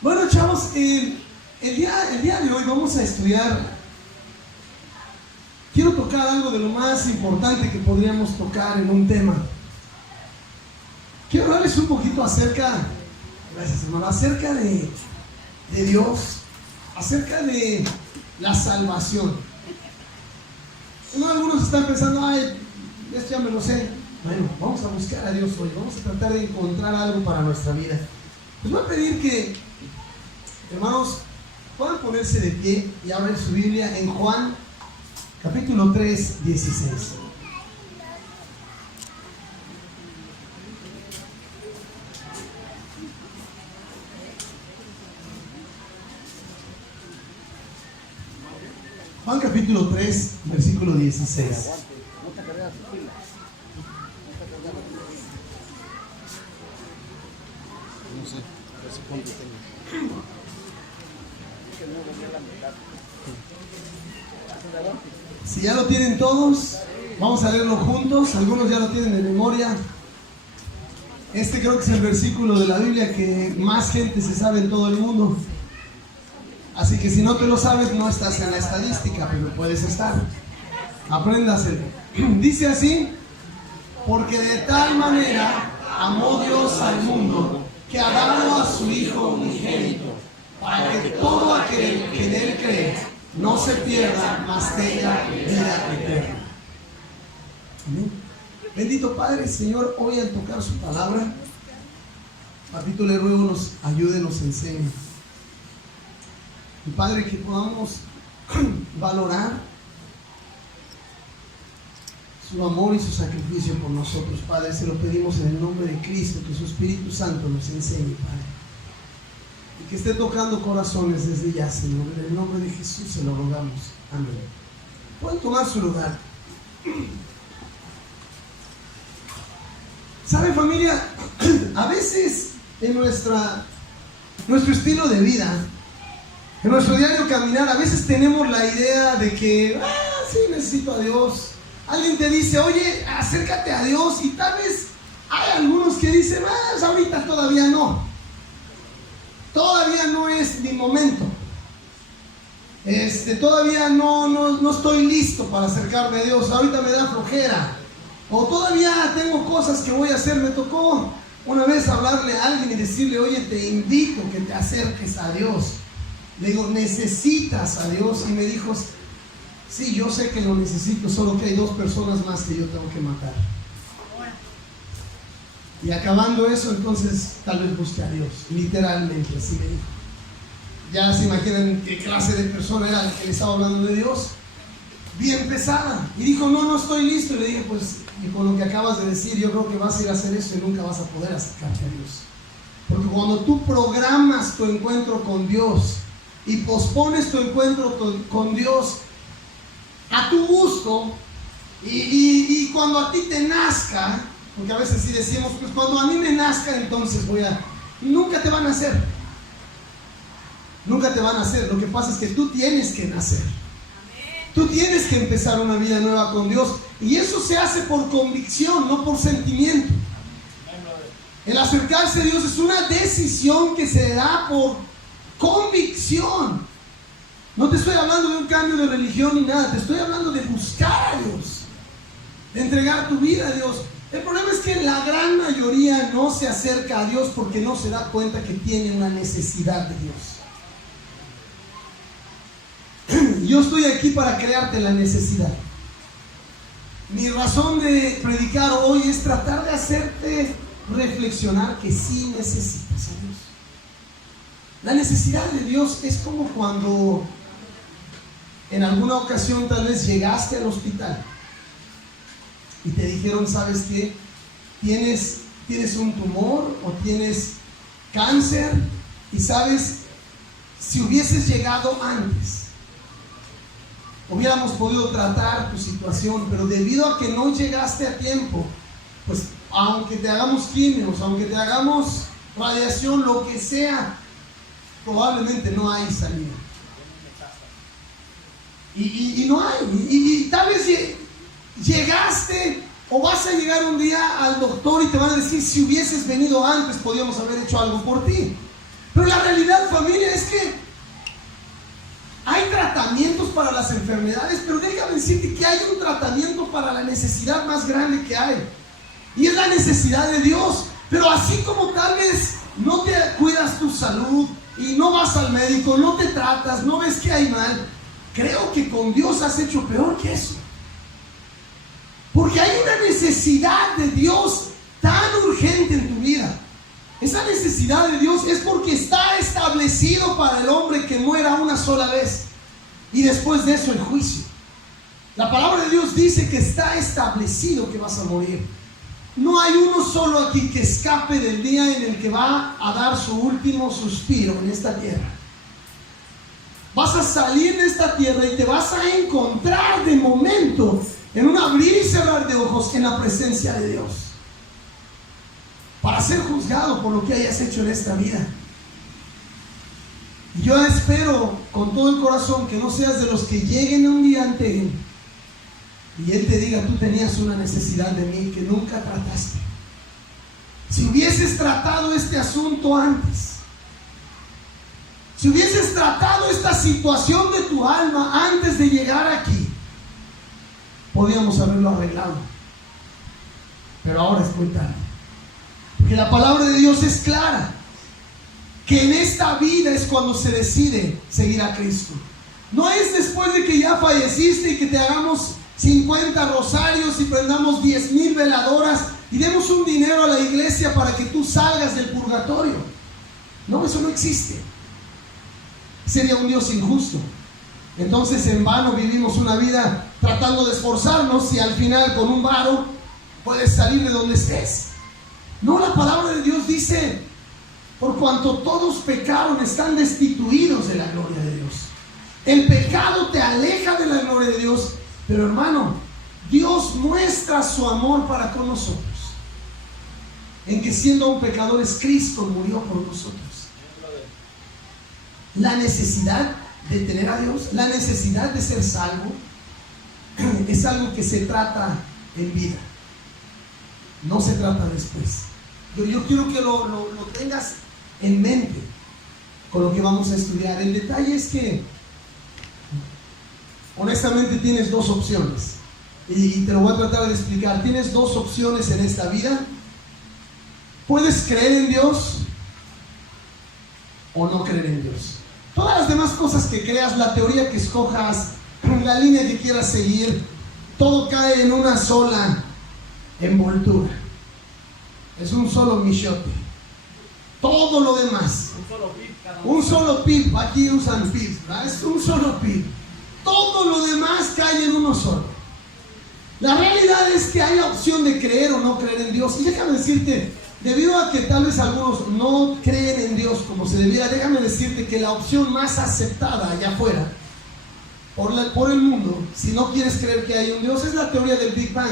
Bueno, chavos, el día de hoy vamos a estudiar. Quiero tocar algo de lo más importante que podríamos tocar en un tema. Quiero hablarles un poquito acerca, gracias hermano, acerca de Dios, acerca de la salvación. Algunos están pensando, ay, esto ya me lo sé. Bueno, vamos a buscar a Dios hoy, vamos a tratar de encontrar algo para nuestra vida. Les voy a pedir que, hermanos, puedan ponerse de pie y abrir su Biblia en Juan, capítulo 3, 16. Juan capítulo 3, versículo 16. Si ya lo tienen todos, vamos a leerlo juntos. Algunos ya lo tienen de memoria. Este creo que es el versículo de la Biblia que más gente se sabe en todo el mundo. Así que si no te lo sabes, no estás en la estadística, pero puedes estar. Apréndaselo. Dice así: porque de tal manera amó Dios al mundo, que ha dado a su Hijo unigénito, para que todo aquel que en Él cree no se pierda, mas tenga vida eterna. Amén. Bendito Padre, Señor, hoy al tocar su palabra, papito, le ruego nos ayude, nos enseñe. Y Padre, que podamos valorar su amor y su sacrificio por nosotros, Padre. Se lo pedimos en el nombre de Cristo, que su Espíritu Santo nos enseñe, Padre. Y que esté tocando corazones desde ya, Señor. En el nombre de Jesús se lo rogamos. Amén. Pueden tomar su lugar. ¿Sabe, familia? A veces en nuestro estilo de vida, en nuestro diario caminar, a veces tenemos la idea de que, sí, necesito a Dios. Alguien te dice, oye, acércate a Dios, y tal vez hay algunos que dicen, ahorita todavía no. Todavía no es mi momento. Todavía no estoy listo para acercarme a Dios. Ahorita me da flojera. O todavía tengo cosas que voy a hacer. Me tocó una vez hablarle a alguien y decirle, oye, te invito a que te acerques a Dios. Le digo, ¿necesitas a Dios? Y me dijo, sí, yo sé que lo necesito, solo que hay 2 personas más que yo tengo que matar. Y acabando eso, entonces tal vez busque a Dios. Literalmente, así me dijo. Ya se imaginan qué clase de persona era el que le estaba hablando de Dios. Bien pesada. Y dijo, no estoy listo. Y le dije, pues, y con lo que acabas de decir, yo creo que vas a ir a hacer eso y nunca vas a poder acercarte a Dios. Porque cuando tú programas tu encuentro con Dios y pospones tu encuentro con Dios a tu gusto, y cuando a ti te nazca, porque a veces sí decimos, pues cuando a mí me nazca, entonces nunca te van a hacer. Nunca te van a hacer. Lo que pasa es que tú tienes que nacer. Tú tienes que empezar una vida nueva con Dios. Y eso se hace por convicción, no por sentimiento. El acercarse a Dios es una decisión que se da por convicción. No te estoy hablando de un cambio de religión ni nada. Te estoy hablando de buscar a Dios, de entregar tu vida a Dios. El problema es que la gran mayoría no se acerca a Dios porque no se da cuenta que tiene una necesidad de Dios. Yo estoy aquí para crearte la necesidad. Mi razón de predicar hoy es tratar de hacerte reflexionar que sí necesitas a Dios. La necesidad de Dios es como cuando en alguna ocasión tal vez llegaste al hospital y te dijeron, ¿sabes qué? Tienes un tumor o tienes cáncer, y sabes, si hubieses llegado antes, hubiéramos podido tratar tu situación, pero debido a que no llegaste a tiempo, pues aunque te hagamos quimios, aunque te hagamos radiación, lo que sea, probablemente no hay salida. Y no hay. Y tal vez llegaste o vas a llegar un día al doctor y te van a decir, si hubieses venido antes, podíamos haber hecho algo por ti. Pero la realidad, familia, es que hay tratamientos para las enfermedades, pero déjame decirte que hay un tratamiento para la necesidad más grande que hay, y es la necesidad de Dios. Pero así como tal vez no te cuidas tu salud y no vas al médico, no te tratas, no ves que hay mal, creo que con Dios has hecho peor que eso. Porque hay una necesidad de Dios tan urgente en tu vida. Esa necesidad de Dios es porque está establecido para el hombre que muera una sola vez, y después de eso el juicio. La palabra de Dios dice que está establecido que vas a morir. No hay uno solo aquí que escape del día en el que va a dar su último suspiro en esta tierra. Vas a salir de esta tierra y te vas a encontrar de momento en un abrir y cerrar de ojos en la presencia de Dios, para ser juzgado por lo que hayas hecho en esta vida. Y yo espero con todo el corazón que no seas de los que lleguen un día ante Él y Él te diga: tú tenías una necesidad de mí que nunca trataste. Si hubieses tratado este asunto antes, si hubieses tratado esta situación de tu alma antes de llegar aquí, podíamos haberlo arreglado. Pero ahora es muy tarde. Porque la palabra de Dios es clara, que en esta vida es cuando se decide seguir a Cristo. No es después de que ya falleciste y que te hagamos 50 rosarios y prendamos 10,000 veladoras y demos un dinero a la iglesia para que tú salgas del purgatorio. No, eso no existe. Sería un Dios injusto. Entonces en vano vivimos una vida tratando de esforzarnos y al final con un varo puedes salir de donde estés. No, la palabra de Dios dice: por cuanto todos pecaron, están destituidos de la gloria de Dios. El pecado te aleja de la gloria de Dios, pero hermano, Dios muestra su amor para con nosotros en que siendo aún pecadores, Cristo murió por nosotros. La necesidad de tener a Dios, la necesidad de ser salvo, es algo que se trata en vida, no se trata después. Yo quiero que lo tengas en mente con lo que vamos a estudiar. El detalle es que honestamente tienes dos opciones, y te lo voy a tratar de explicar. Tienes dos opciones en esta vida. Puedes creer en Dios o no creer en Dios. Todas las demás cosas que creas, la teoría que escojas, la línea que quieras seguir, todo cae en una sola envoltura. Es un solo michote. Todo lo demás, un solo pip, aquí usan pip, ¿verdad? Es un solo pip. Todo lo demás cae en uno solo. La realidad es que hay la opción de creer o no creer en Dios. Y déjame decirte, debido a que tal vez algunos no creen en Dios como se debiera, déjame decirte que la opción más aceptada allá afuera por el mundo, si no quieres creer que hay un Dios, es la teoría del Big Bang.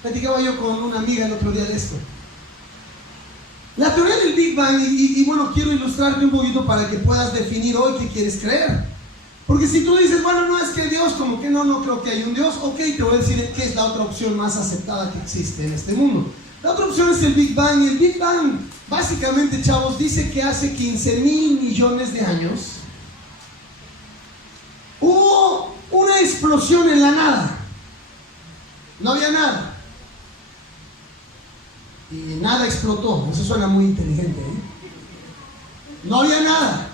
Platicaba yo con una amiga el otro día de esto. La teoría del Big Bang, y bueno, quiero ilustrarte un poquito para que puedas definir hoy qué quieres creer. Porque si tú dices, bueno, no es que Dios, como que no creo que hay un Dios, ok, te voy a decir qué es la otra opción más aceptada que existe en este mundo. La otra opción es el Big Bang, y el Big Bang, básicamente, chavos, dice que hace 15,000 millones de años hubo una explosión en la nada. No había nada. Y nada explotó. Eso suena muy inteligente, ¿eh? No había nada.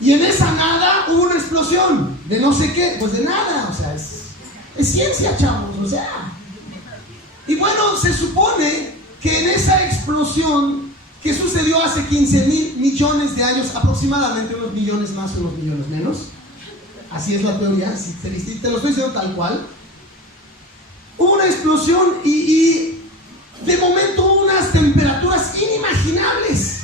Y en esa nada hubo una explosión. ¿De no sé qué? Pues de nada. O sea, es ciencia, chavos. O sea. Y bueno, se supone que en esa explosión que sucedió hace 15,000 millones de años, aproximadamente, unos millones más o unos millones menos. Así es la teoría. Si te lo estoy diciendo tal cual. Hubo una explosión y de momento unas temperaturas inimaginables.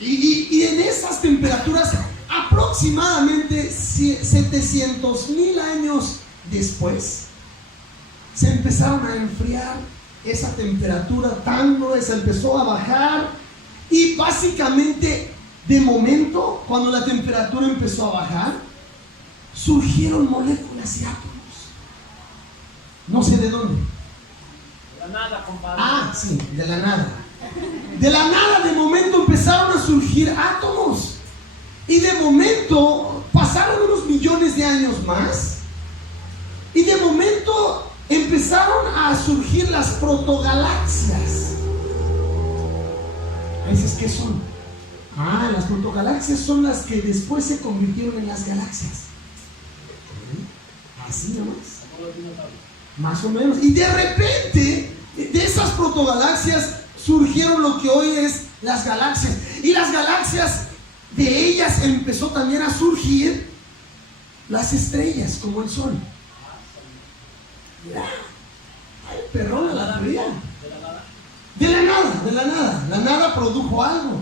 Y en esas temperaturas, aproximadamente 700,000 años después, se empezaron a enfriar. Esa temperatura tan gruesa empezó a bajar. Y básicamente, de momento, cuando la temperatura empezó a bajar, surgieron moléculas y átomos. No sé de dónde. De la nada, compadre. Ah, sí, de la nada. De la nada, de momento empezaron a surgir átomos. Y de momento pasaron unos millones de años más. Y de momento empezaron a surgir las protogalaxias. Dices, ¿qué son? Las protogalaxias son las que después se convirtieron en las galaxias. Así nomás. Más o menos. Y de repente, de esas protogalaxias surgieron lo que hoy es las galaxias. Y las galaxias, de ellas empezó también a surgir las estrellas, como el sol. Mira, ay, perrona la teoría. De la nada. La nada produjo algo.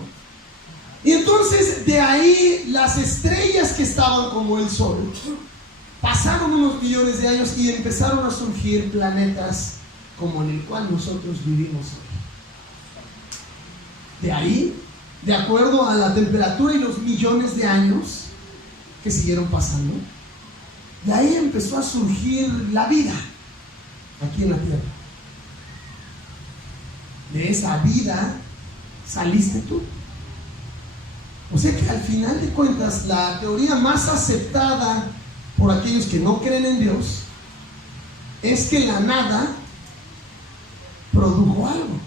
Y entonces de ahí las estrellas que estaban como el sol pasaron unos millones de años y empezaron a surgir planetas como en el cual nosotros vivimos hoy. De ahí, de acuerdo a la temperatura y los millones de años que siguieron pasando, de ahí empezó a surgir la vida aquí en la tierra. De esa vida saliste tú. O sea que al final de cuentas, la teoría más aceptada por aquellos que no creen en Dios es que la nada produjo algo.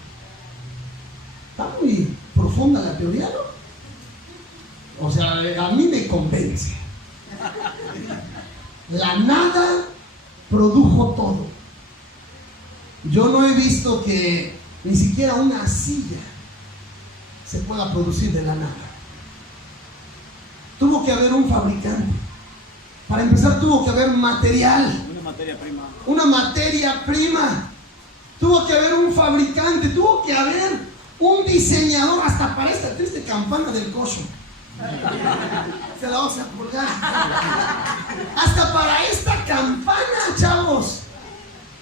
Está muy profunda la teoría, ¿no? O sea, a mí me convence. La nada produjo todo. Yo no he visto que ni siquiera una silla se pueda producir de la nada. Tuvo que haber un fabricante. Para empezar, tuvo que haber material. Una materia prima. Tuvo que haber un fabricante. Tuvo que haber un diseñador. Hasta para esta triste campana del cocho. Se la vamos a colgar. Hasta para esta campana, chavos,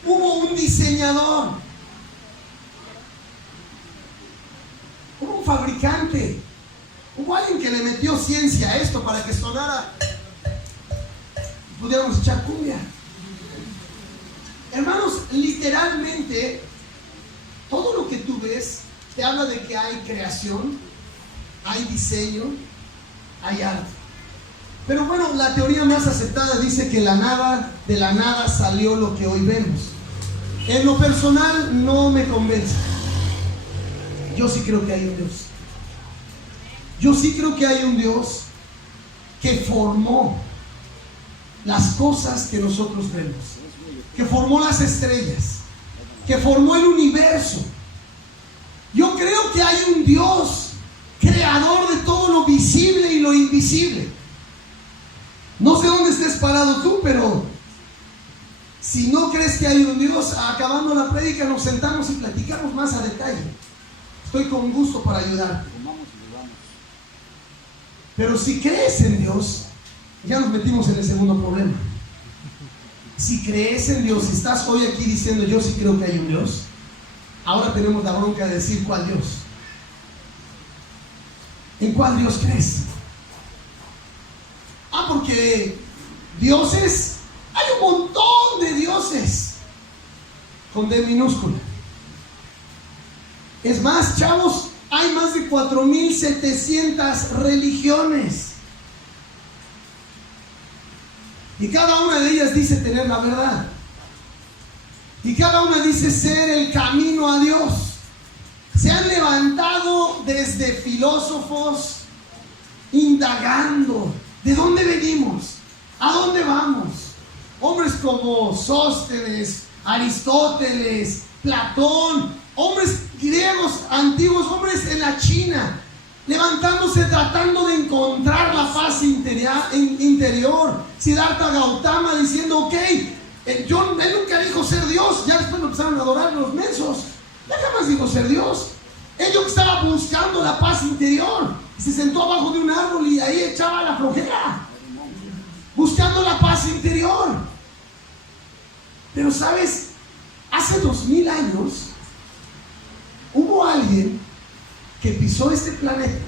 hubo un diseñador. Hubo un fabricante. Hubo alguien que le metió ciencia a esto para que sonara y pudiéramos echar cumbia. Hermanos, literalmente todo lo que tú ves te habla de que hay creación, hay diseño, hay arte. Pero bueno, la teoría más aceptada dice que de la nada salió lo que hoy vemos. En lo personal no me convence. Yo sí creo que hay un Dios. Yo sí creo que hay un Dios que formó las cosas que nosotros vemos, que formó las estrellas, que formó el universo. Yo creo que hay un Dios creador de todo lo visible y lo invisible. No sé dónde estés parado tú, pero si no crees que hay un Dios, acabando la prédica nos sentamos y platicamos más a detalle. Estoy con gusto para ayudarte. Pero si crees en Dios, ya nos metimos en el segundo problema. Si crees en Dios, si estás hoy aquí diciendo yo sí creo que hay un Dios, ahora tenemos la bronca de decir cuál Dios. ¿En cuál Dios crees? Porque dioses, hay un montón de dioses con D minúscula. Es más, chavos, hay más de 4,700 religiones. Y cada una de ellas dice tener la verdad. Y cada una dice ser el camino a Dios. Se han levantado desde filósofos indagando de dónde venimos, a dónde vamos. Hombres como Sóstenes, Aristóteles, Platón, hombres griegos antiguos, hombres en la China, levantándose tratando de encontrar la paz interior. Siddhartha Gautama diciendo, ok, él nunca dijo ser Dios, ya después lo empezaron a adorar los mensos. Él jamás dijo ser Dios. Él estaba buscando la paz interior y se sentó abajo de un árbol y ahí echaba la flojera, buscando la paz interior. Pero sabes, hace 2000 años hubo alguien que pisó este planeta,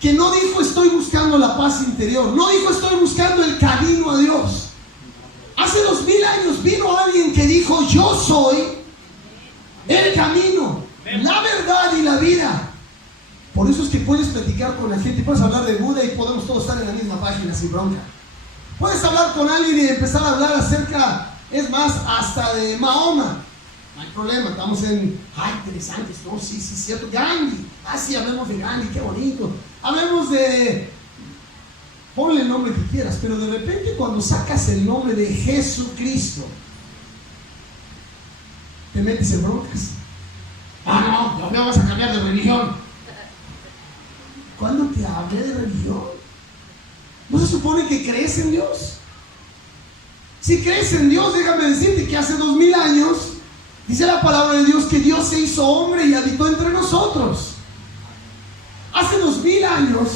que no dijo estoy buscando la paz interior, no dijo estoy buscando el camino a Dios. Hace 2000 años vino alguien que dijo yo soy el camino, la verdad y la vida. Por eso es que puedes platicar con la gente, puedes hablar de Buda y podemos todos estar en la misma página sin bronca. Puedes hablar con alguien y empezar a hablar acerca, es más, hasta de Mahoma. No hay problema, estamos en, interesantes, no, sí, cierto, Gandhi. Sí, hablemos de Gandhi, qué bonito. Hablemos de, ponle el nombre que quieras, pero de repente cuando sacas el nombre de Jesucristo, te metes en broncas. No vas a cambiar de religión. ¿Cuándo te hablé de religión? ¿No se supone que crees en Dios? Si crees en Dios, déjame decirte que hace 2000 años, dice la palabra de Dios que Dios se hizo hombre y habitó entre nosotros. Hace 2000 años,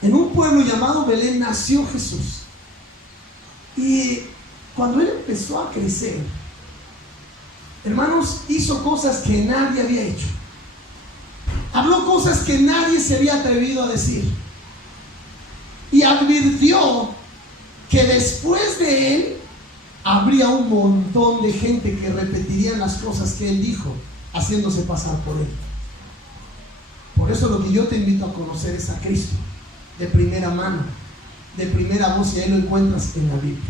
en un pueblo llamado Belén, nació Jesús. Y cuando Él empezó a crecer, hermanos, hizo cosas que nadie había hecho. Habló cosas que nadie se había atrevido a decir. Y advirtió que después de Él habría un montón de gente que repetirían las cosas que Él dijo, haciéndose pasar por Él. Por eso lo que yo te invito a conocer es a Cristo, de primera mano, de primera voz, y ahí lo encuentras en la Biblia.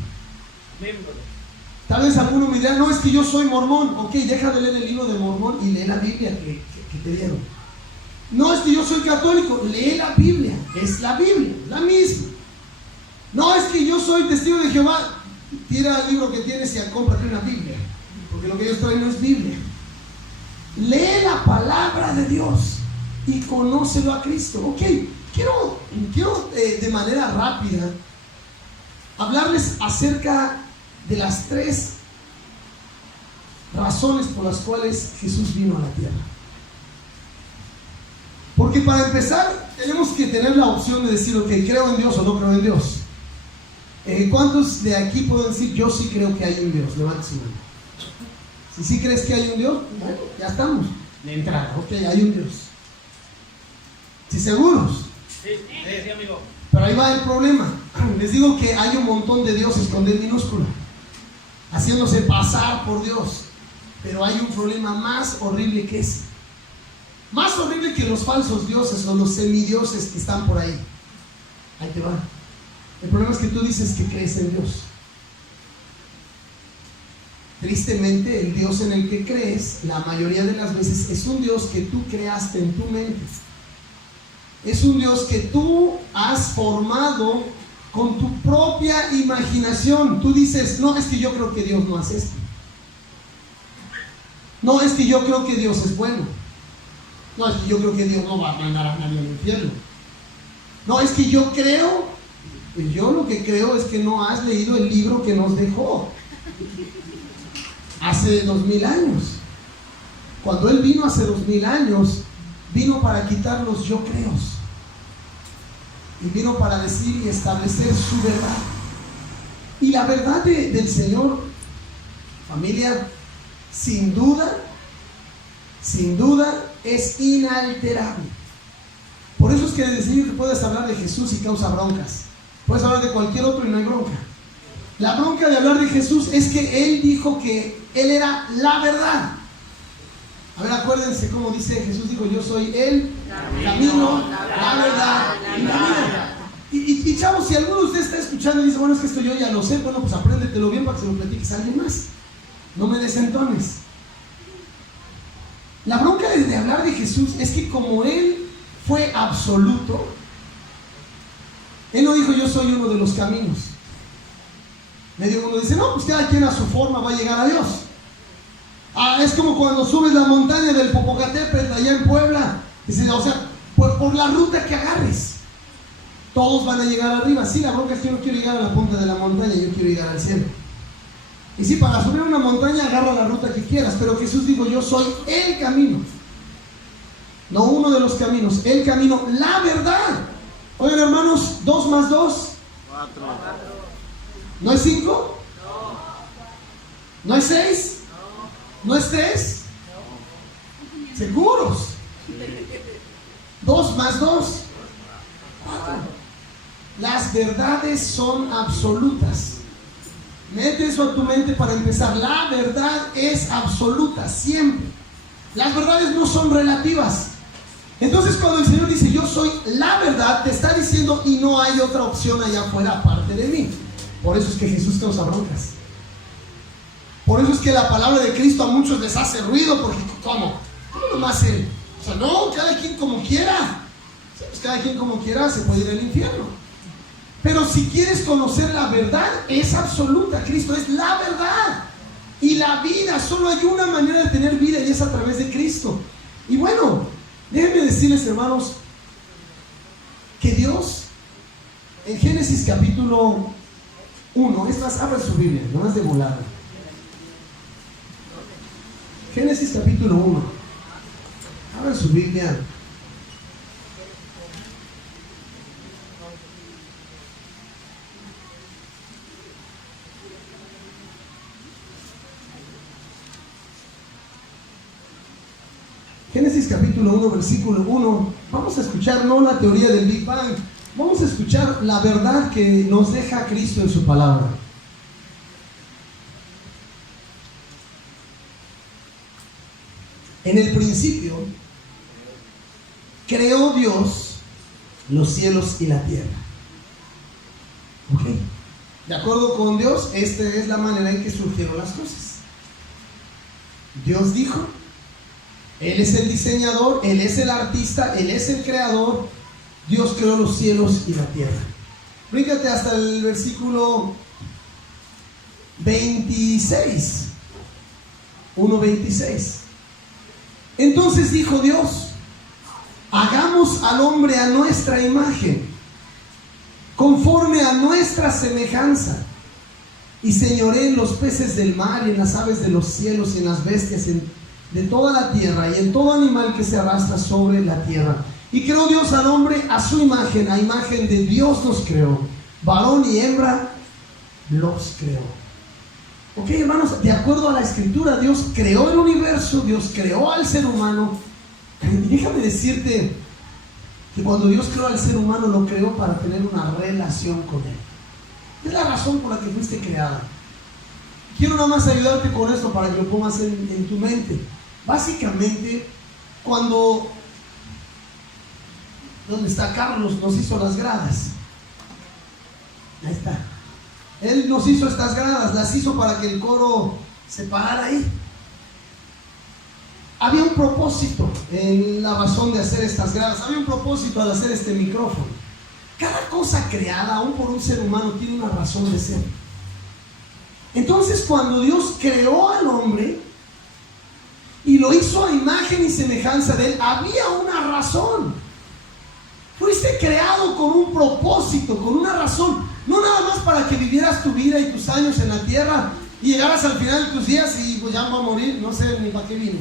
Tal vez alguno me dirá, no, es que yo soy mormón. Ok, deja de leer el libro de Mormón y lee la Biblia que te dieron. No, es que yo soy católico. Lee la Biblia, es la Biblia, la misma. No, es que yo soy testigo de Jehová. Tira el libro que tienes y cómprate una Biblia, porque lo que ellos traen no es Biblia. Lee la palabra de Dios y conócelo a Cristo. Ok, quiero de manera rápida hablarles acerca de las 3 razones por las cuales Jesús vino a la tierra. Porque para empezar tenemos que tener la opción de decir, ok, creo en Dios o no creo en Dios. ¿Cuántos de aquí pueden decir, yo sí creo que hay un Dios? Levanta su mano. Si sí crees que hay un Dios, bueno, ya estamos de entrada, ok, hay un Dios. ¿Sí, seguros? Sí, amigo. Pero ahí va el problema. Les digo que hay un montón de dioses con D minúscula, haciéndose pasar por Dios. Pero hay un problema más horrible que ese. Más horrible que los falsos dioses o los semidioses que están por ahí. Ahí te va. El problema es que tú dices que crees en Dios. Tristemente, el Dios en el que crees, la mayoría de las veces, es un Dios que tú creaste en tu mente. Es un Dios que tú has formado con tu propia imaginación. Tú dices, no, es que yo creo que Dios no hace esto. No, es que yo creo que Dios es bueno. No, es que yo creo que Dios no va a mandar a nadie al infierno. No, es que yo creo, pues yo lo que creo es que no has leído el libro que nos dejó hace 2000 años. Cuando Él vino hace 2000 años, vino para quitar los yo creos. Y vino para decir y establecer su verdad. Y la verdad del Señor, familia, sin duda, es inalterable. Por eso es que decir que puedes hablar de Jesús y causa broncas. Puedes hablar de cualquier otro y no hay bronca. La bronca de hablar de Jesús es que Él dijo que Él era la verdad. A ver, acuérdense cómo dice Jesús, dijo, yo soy el camino, la verdad y la vida. Y chavos, si alguno de ustedes está escuchando y dice, bueno, es que esto yo ya lo sé, bueno, pues apréndetelo bien para que se lo platiques a alguien más. No me desentones. La bronca de hablar de Jesús es que como Él fue absoluto, Él no dijo, yo soy uno de los caminos. Medio uno dice, no, pues cada quien a su forma va a llegar a Dios. Es como cuando subes la montaña del Popocatépetl allá en Puebla. Dice, o sea, por la ruta que agarres, todos van a llegar arriba. Sí, la bronca es que yo no quiero llegar a la punta de la montaña, yo quiero llegar al cielo. Y sí, para subir una montaña agarra la ruta que quieras, pero Jesús dijo, yo soy el camino. No uno de los caminos, el camino, la verdad. Oigan, hermanos, 2 más 2. 4. ¿No es 5? ¿No es 6? ¿No es 3? ¿Seguros? 2 más 2. 4. Las verdades son absolutas. Mete eso a tu mente para empezar. La verdad es absoluta, siempre. Las verdades no son relativas. Entonces cuando el Señor dice yo soy la verdad, te está diciendo y no hay otra opción allá afuera aparte de mí. Por eso es que Jesús causa broncas. Por eso es que la palabra de Cristo a muchos les hace ruido, porque ¿cómo? ¿Cómo nomás él? O sea, no, cada quien como quiera. Sí, pues cada quien como quiera se puede ir al infierno. Pero si quieres conocer la verdad, es absoluta. Cristo es la verdad. Y la vida, solo hay una manera de tener vida y es a través de Cristo. Y bueno, déjenme decirles, hermanos, que Dios, en Génesis capítulo 1, es más, abran su Biblia, no más de volada. Génesis capítulo 1. Abran su Biblia. Génesis capítulo 1, versículo 1. Vamos a escuchar no la teoría del Big Bang, vamos a escuchar la verdad que nos deja Cristo en su palabra. En el principio creó Dios los cielos y la tierra. ¿Ok? De acuerdo con Dios, esta es la manera en que surgieron las cosas. Dios dijo, Él es el diseñador, Él es el artista, Él es el creador. Dios creó los cielos y la tierra. Bríncate hasta el versículo 26. 1:26. Entonces dijo Dios, hagamos al hombre a nuestra imagen, conforme a nuestra semejanza, y señoree en los peces del mar y en las aves de los cielos y en las bestias de toda la tierra y en todo animal que se arrastra sobre la tierra. Y creó Dios al hombre a su imagen, a imagen de Dios los creó, varón y hembra los creó. Ok, hermanos, de acuerdo a la escritura, Dios creó el universo, Dios creó al ser humano. Y déjame decirte que cuando Dios creó al ser humano, lo creó para tener una relación con Él. Es la razón por la que fuiste creada. Quiero nada más ayudarte con esto para que lo pongas en tu mente. Básicamente, cuando... ¿Dónde está Carlos? Nos hizo las gradas. Ahí está. Él nos hizo estas gradas, las hizo para que el coro se parara ahí. Había un propósito en la razón de hacer estas gradas, había un propósito al hacer este micrófono. Cada cosa creada, aún por un ser humano, tiene una razón de ser. Entonces, cuando Dios creó al hombre y lo hizo a imagen y semejanza de Él, había una razón. Fuiste creado con un propósito, con una razón. No nada más para que vivieras tu vida y tus años en la tierra y llegaras al final de tus días y pues ya voy a morir, no sé ni para qué vine.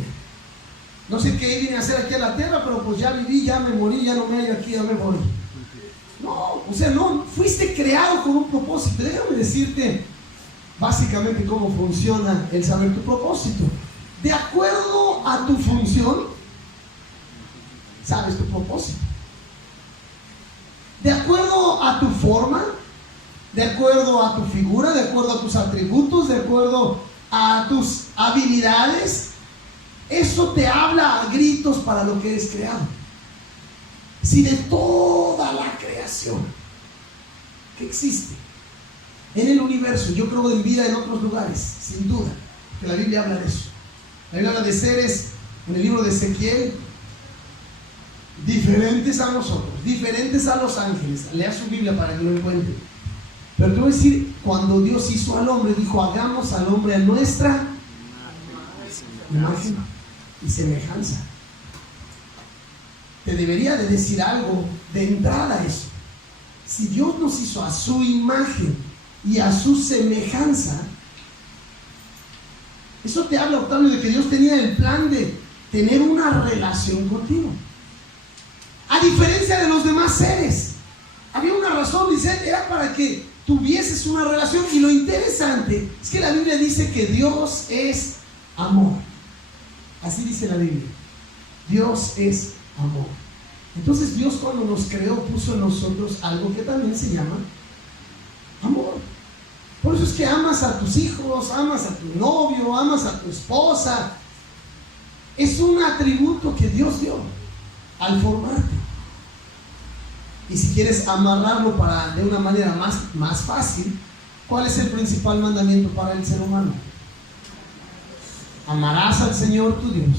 No sé qué vine a hacer aquí a la tierra, pero pues ya viví, ya me morí, ya no me hallo aquí, ya me voy. No, o sea, no, fuiste creado con un propósito. Déjame decirte básicamente cómo funciona el saber tu propósito. De acuerdo a tu función, sabes tu propósito. De acuerdo a tu forma, de acuerdo a tu figura, de acuerdo a tus atributos, de acuerdo a tus habilidades, eso te habla a gritos para lo que eres creado. Si de toda la creación que existe en el universo, yo creo en vida en otros lugares, sin duda, que la Biblia habla de eso. La Biblia habla de seres, en el libro de Ezequiel, diferentes a nosotros, diferentes a los ángeles. Lea su Biblia para que lo encuentre. Pero te voy a decir, cuando Dios hizo al hombre, dijo, hagamos al hombre a nuestra imagen y semejanza. Te debería de decir algo de entrada a eso. Si Dios nos hizo a su imagen y a su semejanza, eso te habla, Octavio, de que Dios tenía el plan de tener una relación contigo. A diferencia de los demás seres, había una razón, dice, era para que tuvieses una relación. Y lo interesante es que la Biblia dice que Dios es amor. Así dice la Biblia. Dios es amor. Entonces Dios, cuando nos creó, puso en nosotros algo que también se llama amor. Por Por eso es que amas a tus hijos, amas a tu novio, amas a tu esposa. Es un atributo que Dios dio al formarte. Y si quieres amarrarlo de una manera más fácil, ¿cuál es el principal mandamiento para el ser humano? Amarás al Señor tu Dios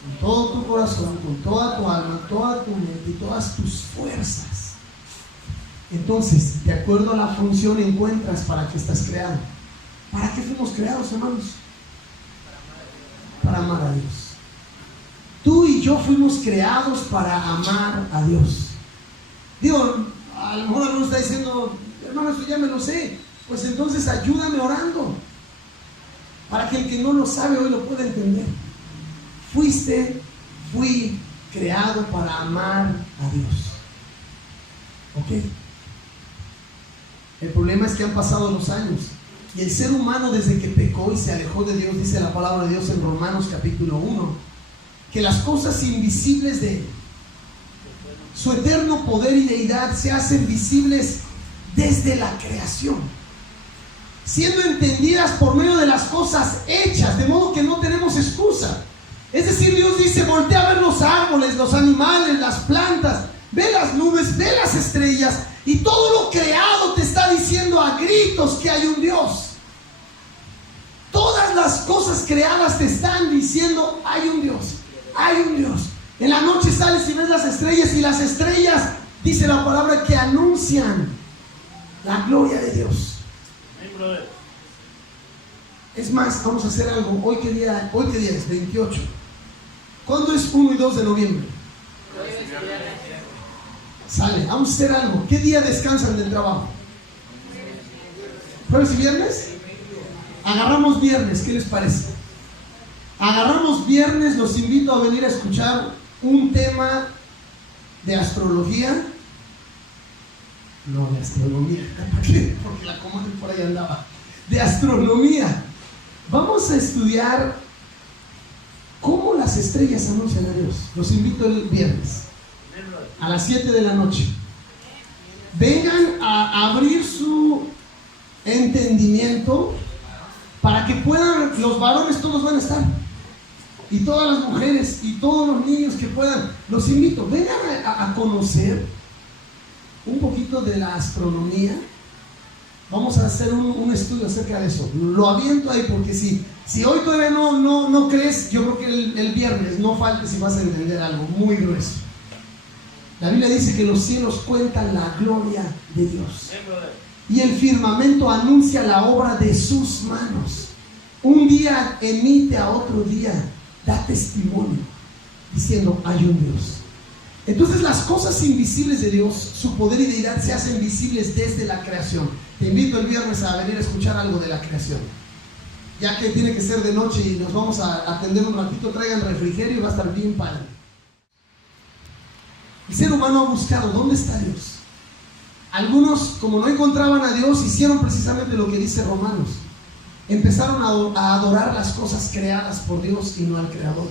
con todo tu corazón, con toda tu alma, toda tu mente y todas tus fuerzas. Entonces, de acuerdo a la función encuentras para qué estás creado. ¿Para qué fuimos creados, hermanos? Para amar a Dios. Tú y yo fuimos creados para amar a Dios. Digo, a lo mejor alguno está diciendo, hermano, eso ya me lo sé. Pues entonces ayúdame orando para que el que no lo sabe hoy lo pueda entender. Fui creado para amar a Dios. ¿Ok? El problema es que han pasado los años y el ser humano, desde que pecó y se alejó de Dios, dice la palabra de Dios en Romanos capítulo 1, que las cosas invisibles de Él, su eterno poder y deidad, se hacen visibles desde la creación, siendo entendidas por medio de las cosas hechas, de modo que no tenemos excusa. Es decir, Dios dice, voltea a ver los árboles, los animales, las plantas, ve las nubes, ve las estrellas, y todo lo creado te está diciendo a gritos que hay un Dios. Todas las cosas creadas te están diciendo, hay un Dios, hay un Dios. En la noche sales y ves las estrellas, y las estrellas, dice la palabra, que anuncian la gloria de Dios. Es más, vamos a hacer algo. ¿Hoy qué día es? 28. ¿Cuándo es 1 y 2 de noviembre? Sale, vamos a hacer algo. ¿Qué día descansan del trabajo? ¿Jueves y viernes? Agarramos viernes, ¿qué les parece? Agarramos viernes, los invito a venir a escuchar un tema de astrología. No, de astronomía. ¿Para qué? Porque la comadre por ahí andaba. De astronomía. Vamos a estudiar cómo las estrellas anuncian a Dios. Los invito el viernes a las 7 de la noche. Vengan a abrir su entendimiento para que puedan, los varones todos van a estar, y todas las mujeres y todos los niños que puedan. Los invito, vengan a conocer un poquito de la astronomía. Vamos a hacer un estudio acerca de eso. Lo aviento ahí porque si hoy todavía no crees, yo creo que el viernes no falte si vas a entender algo muy grueso. La Biblia dice que los cielos cuentan la gloria de Dios y el firmamento anuncia la obra de sus manos. Un día emite a otro día, da testimonio diciendo, hay un Dios. Entonces las cosas invisibles de Dios, su poder y deidad, se hacen visibles desde la creación. Te invito el viernes a venir a escuchar algo de la creación. Ya que tiene que ser de noche y nos vamos a atender un ratito, traigan refrigerio y va a estar bien padre. El ser humano ha buscado, ¿dónde está Dios? Algunos, como no encontraban a Dios, hicieron precisamente lo que dice Romanos. Empezaron a adorar las cosas creadas por Dios y no al Creador.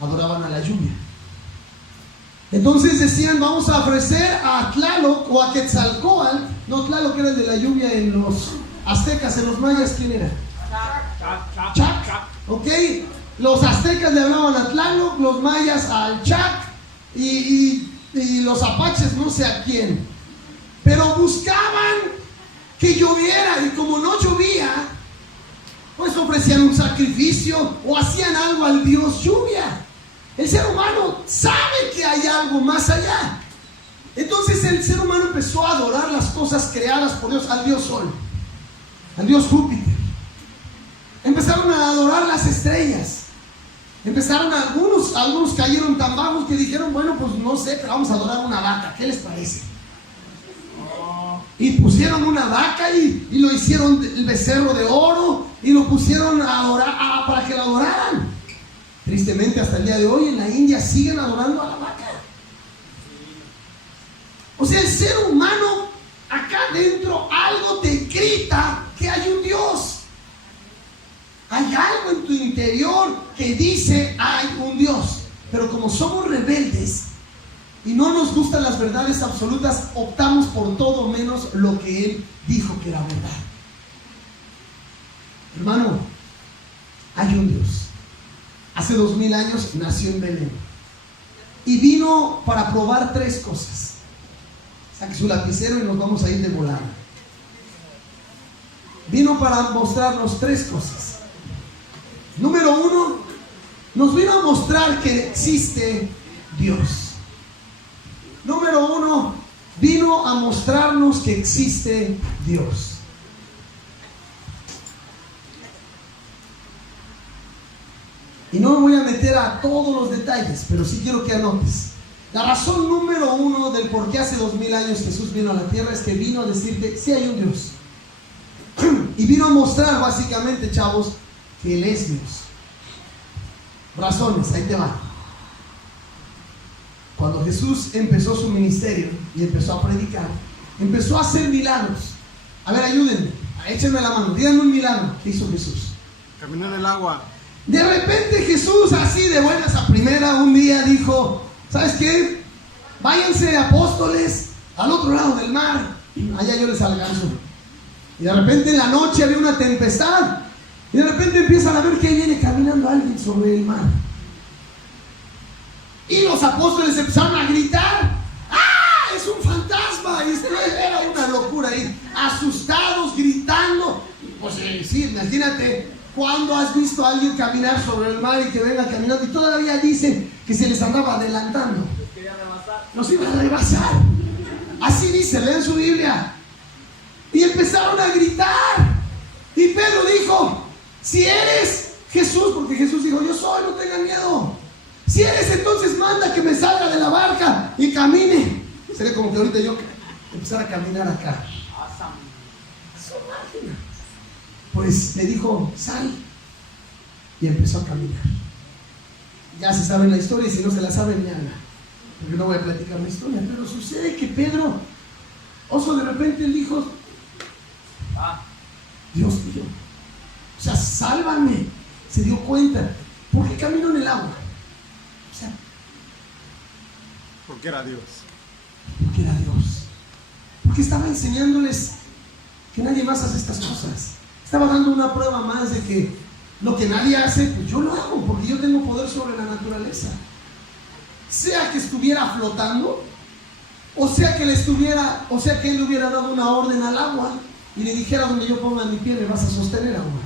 Adoraban a la lluvia. Entonces decían, vamos a ofrecer a Tlaloc o a Quetzalcóatl. No, Tlaloc era el de la lluvia en los aztecas. En los mayas, ¿quién era? Chac. Ok, los aztecas le hablaban a Tlaloc, los mayas al Chac y los apaches no sé a quién. Pero buscaban que lloviera, y como no llovía, pues ofrecían un sacrificio o hacían algo al Dios lluvia. El ser humano sabe que hay algo más allá. Entonces el ser humano empezó a adorar las cosas creadas por Dios, al Dios Sol, al Dios Júpiter. Empezaron a adorar las estrellas. Empezaron algunos cayeron tan bajos que dijeron, bueno, pues no sé, pero vamos a adorar una vaca. ¿Qué les parece? Y pusieron una vaca y lo hicieron el becerro de oro y lo pusieron a adorar para que la adoraran. Tristemente hasta el día de hoy en la India siguen adorando a la vaca. O sea, el ser humano, acá dentro algo te grita que hay un Dios. Hay algo en tu interior que dice hay un Dios. Pero como somos rebeldes y no nos gustan las verdades absolutas, optamos por todo menos lo que Él dijo que era verdad. Hermano, hay un Dios. Hace 2000 años nació en Belén y vino para probar 3 cosas. Saque su lapicero y nos vamos a ir de volada. Vino para mostrarnos 3 cosas. Número 1, nos vino a mostrar que existe Dios. Número 1, vino a mostrarnos que existe Dios. Y no me voy a meter a todos los detalles, pero sí quiero que anotes. La razón número 1 del por qué hace 2000 años Jesús vino a la tierra es que vino a decirte, sí hay un Dios. Y vino a mostrar básicamente, chavos, que Él es Dios. Razones, ahí te va. Cuando Jesús empezó su ministerio y empezó a predicar, empezó a hacer milagros. A ver, ayúdenme, échenme la mano, díganme un milagro. ¿Qué hizo Jesús? Caminó en el agua. De repente Jesús, así de buenas a primera, un día dijo, ¿sabes qué? Váyanse, apóstoles, al otro lado del mar, allá yo les alcanzo. Y de repente en la noche había una tempestad, y de repente empiezan a ver que viene caminando alguien sobre el mar. Y los apóstoles empezaron a gritar, ¡ah! ¡Es un fantasma! Y era una locura ahí, asustados, gritando. Pues sí, imagínate. ¿Cuándo has visto a alguien caminar sobre el mar y que venga caminando y todavía dicen que se les andaba adelantando? Los iban a rebasar. Así dice, lean su Biblia. Y empezaron a gritar. Y Pedro dijo, si eres Jesús, porque Jesús dijo, yo soy, no tengan miedo. Si eres, entonces manda que me salga de la barca y camine. Sería como que ahorita yo empezara a caminar acá. Pues le dijo, sal. Y empezó a caminar. Ya se sabe la historia y si no se la saben, me habla. Porque no voy a platicar la historia. Pero sucede que Pedro, de repente él dijo, Dios mío, o sea, sálvame. Se dio cuenta. ¿Por qué caminó en el agua? O sea, porque era Dios. Porque era Dios. Porque estaba enseñándoles que nadie más hace estas cosas. Estaba dando una prueba más de que lo que nadie hace, pues yo lo hago, porque yo tengo poder sobre la naturaleza. Sea que estuviera flotando, o sea que él le hubiera dado una orden al agua y le dijera, donde yo ponga mi pie me vas a sostener, agua.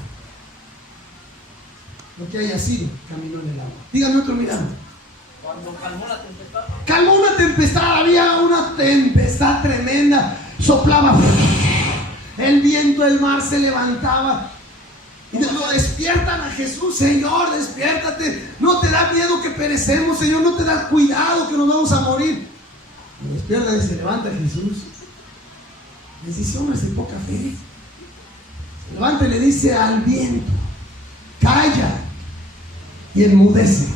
Lo que haya sido, caminó en el agua. Dígame otro mirando. Cuando calmó la tempestad. Calmó una tempestad, había una tempestad tremenda, soplaba. El viento del mar se levantaba y lo despiertan a Jesús. Señor, despiértate. No te da miedo que perecemos, Señor. No te da cuidado que nos vamos a morir. Lo despiertan y se levanta Jesús. Les dice, hombres de poca fe. Se levanta y le dice al viento, calla, y enmudece.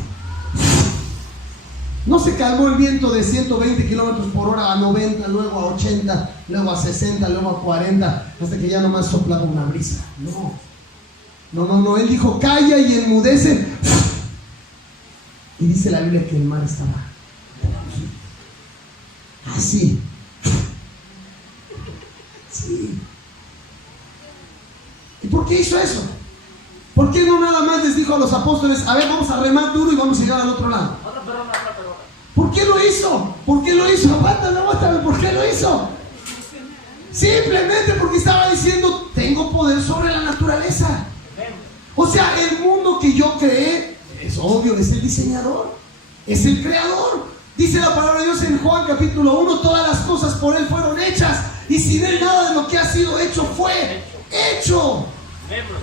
No se calmó el viento de 120 kilómetros por hora a 90, luego a 80, luego a 60, luego a 40, hasta que ya nomás soplaba una brisa. No, él dijo, calla y enmudece. Y dice la Biblia que el mar estaba así. Sí. ¿Y por qué hizo eso? ¿Por qué no nada más les dijo a los apóstoles, a ver, vamos a remar duro y vamos a llegar al otro lado? ¿Por qué lo hizo? ¿Por qué lo hizo? Aguántame, ¿por qué lo hizo? Simplemente porque estaba diciendo, tengo poder sobre la naturaleza. O sea, el mundo que yo creé, es obvio, es el diseñador, es el creador. Dice la palabra de Dios en Juan capítulo 1, todas las cosas por Él fueron hechas, y sin Él nada de lo que ha sido hecho fue hecho.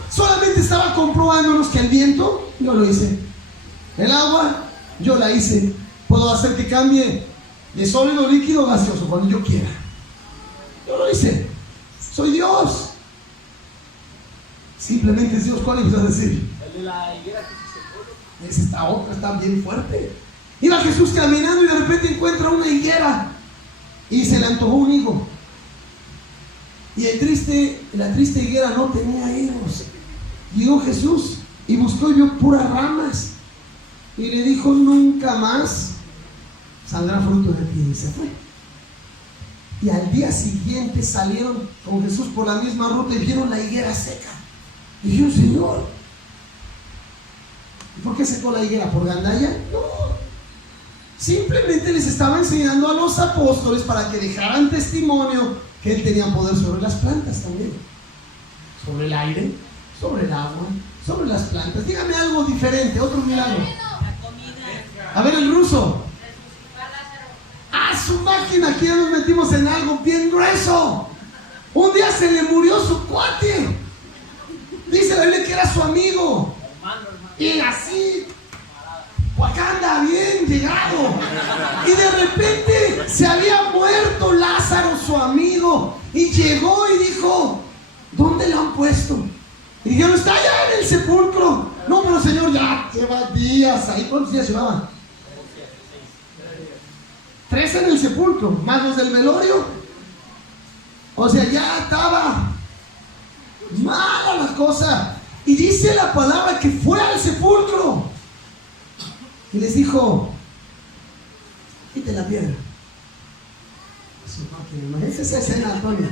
Solamente estaba comprobándonos que el viento, yo lo hice. El agua, yo la hice. Puedo hacer que cambie de sólido, líquido, gaseoso cuando yo quiera. Yo lo hice. Soy Dios. Simplemente es Dios. ¿Cuál ibas a decir? El de la higuera que se secó. Esta otra está bien fuerte. Iba Jesús caminando y de repente encuentra una higuera y se le antojó un higo. Y la triste higuera no tenía higos. Llegó Jesús y buscó y vio puras ramas. Y le dijo, nunca más saldrá fruto de ti. Y se fue. Y al día siguiente salieron con Jesús por la misma ruta y vieron la higuera seca. Y dije, Señor, ¿y por qué secó la higuera? ¿Por gandalla? No. Simplemente les estaba enseñando a los apóstoles para que dejaran testimonio que Él tenía poder sobre las plantas también. Sobre el aire, sobre el agua, sobre las plantas. Dígame algo diferente, otro milagro. A ver, el ruso. ¡Ah, su máquina! Aquí ya nos metimos en algo bien grueso. Un día se le murió su cuate. Dice la Biblia que era su amigo. Y así, Wakanda, bien llegado. Y de repente se había muerto Lázaro, su amigo. Y llegó y dijo, ¿dónde lo han puesto? Y dijeron, está allá en el sepulcro. No, pero Señor, ya lleva días ahí. ¿Cuántos días llevaba? 3 en el sepulcro, más los del velorio. O sea, ya estaba mala la cosa. Y dice la palabra que fue al sepulcro y les dijo, quite la piedra. Esa es esa escena, Antonio.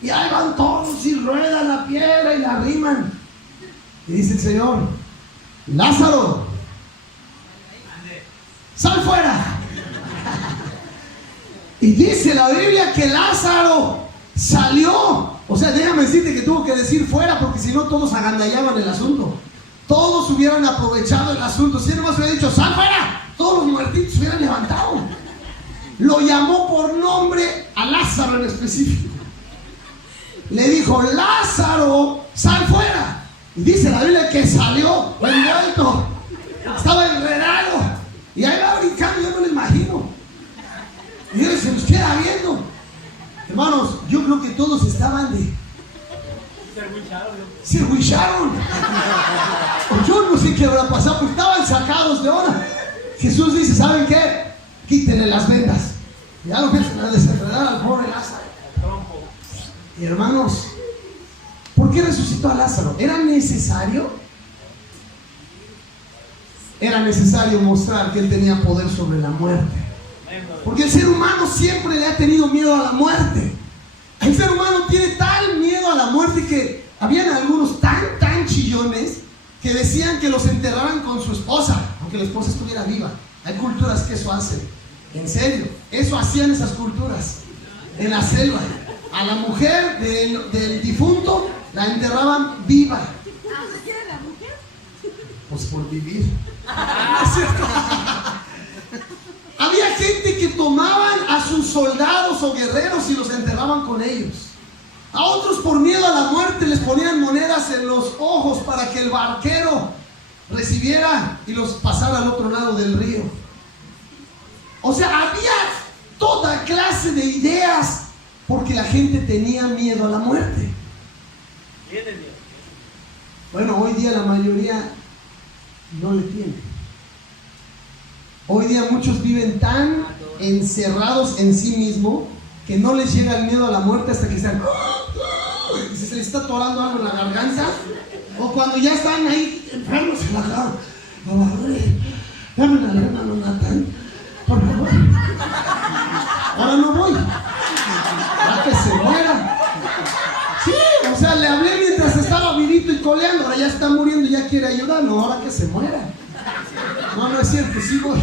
Y ahí van todos y ruedan la piedra y la arriman. Y dice el Señor, Lázaro, sal fuera. Y dice la Biblia que Lázaro salió. O sea, déjame decirte que tuvo que decir fuera, porque si no todos agandallaban el asunto. Todos hubieran aprovechado el asunto. Si él nomás hubiera dicho, sal fuera, todos los muertitos se hubieran levantado. Lo llamó por nombre a Lázaro en específico. Le dijo, Lázaro, sal fuera. Y dice la Biblia que salió envuelto. Estaba enredado. Y ahí va brincando, yo no lo imagino. Y él se nos queda viendo. Hermanos, yo creo que todos estaban de... Se huicharon. Yo no sé qué habrá pasado, porque estaban sacados de onda. Jesús dice, ¿saben qué? Quítenle las vendas. Ya lo empiezan a desenredar al pobre Lázaro. Y hermanos, ¿por qué resucitó a Lázaro? ¿Era necesario? Era necesario mostrar que él tenía poder sobre la muerte. Porque el ser humano siempre le ha tenido miedo a la muerte. El ser humano tiene tal miedo a la muerte que habían algunos tan chillones que decían que los enterraran con su esposa, aunque la esposa estuviera viva. Hay culturas que eso hacen. En serio, eso hacían esas culturas. En la selva, a la mujer del difunto la enterraban viva. ¿Qué quiere la mujer? Pues por vivir. ¿No es cierto? Había gente que tomaban a sus soldados o guerreros y los enterraban con ellos. A otros, por miedo a la muerte, les ponían monedas en los ojos para que el barquero recibiera y los pasara al otro lado del río. O sea, había toda clase de ideas porque la gente tenía miedo a la muerte. Bueno, hoy día la mayoría no le tiene. Hoy día muchos viven tan encerrados en sí mismos que no les llega el miedo a la muerte hasta que están... Si se les está atorando algo en la garganta, o cuando ya están ahí enfermos en la garganta. Dame una lana, no, Natán, por favor. Ahora no voy. Para que se muera. Sí, o sea, le hablé mientras estaba vivito y coleando. Ahora ya está muriendo y ya quiere ayudarlo. Ahora que se muera. No es cierto, sí voy.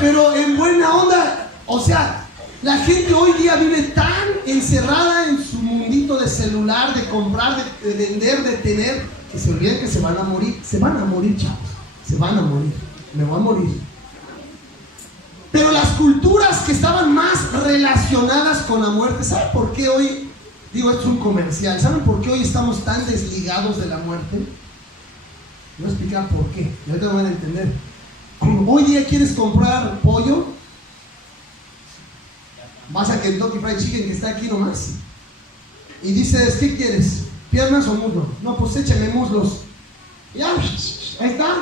Pero en buena onda, o sea, la gente hoy día vive tan encerrada en su mundito de celular, de comprar, de vender, de tener, que se olvidan que se van a morir. Se van a morir, chavos. Se van a morir. Me voy a morir. Pero las culturas que estaban más relacionadas con la muerte, ¿saben por qué hoy? Digo, esto es un comercial. ¿Saben por qué hoy estamos tan desligados de la muerte? Voy a explicar por qué. Y ahorita van a entender. Hoy día quieres comprar pollo, vas a Kentucky Fried Chicken, que está aquí nomás, y dices, ¿qué quieres? ¿Piernas o muslo? No, pues échame muslos. Ya, ahí está.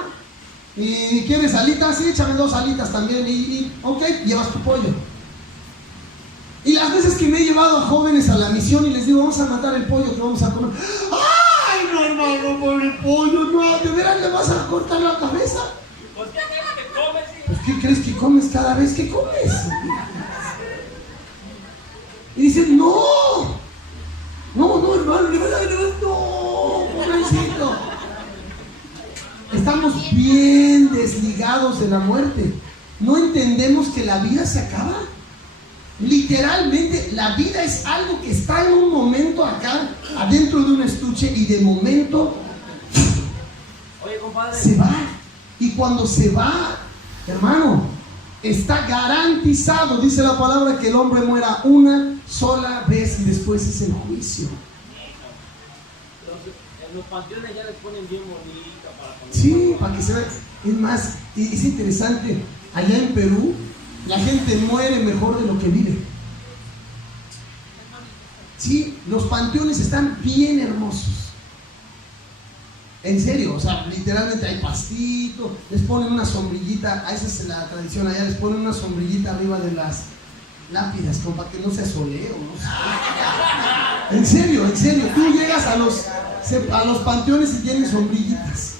¿Y quieres alitas? Sí, échame 2 alitas también. Ok, llevas tu pollo. Y las veces que me he llevado a jóvenes a la misión y les digo, vamos a matar el pollo que vamos a comer. ¡Ay, no, hermano, por el pollo! No, ¿de veras le vas a cortar la cabeza? Pues, ¿qué crees que comes? Pues, ¿qué crees que comes cada vez que comes? Y dicen, no, hermano, de verdad, no, estamos bien desligados de la muerte. No entendemos que la vida se acaba. Literalmente, la vida es algo que está en un momento acá, adentro de un estuche, y de momento se va. Y cuando se va, hermano, está garantizado, dice la palabra, que el hombre muera una sola vez y después es el juicio. En los panteones ya les ponen bien bonita para poner. Sí, para que se vea. Es más, es interesante, allá en Perú, la gente muere mejor de lo que vive. Sí, los panteones están bien hermosos. En serio, o sea, literalmente hay pastito, les ponen una sombrillita, esa es la tradición allá, les ponen una sombrillita arriba de las lápidas, como para que no se asolee o no sé. En serio, tú llegas a los panteones y tienen sombrillitas.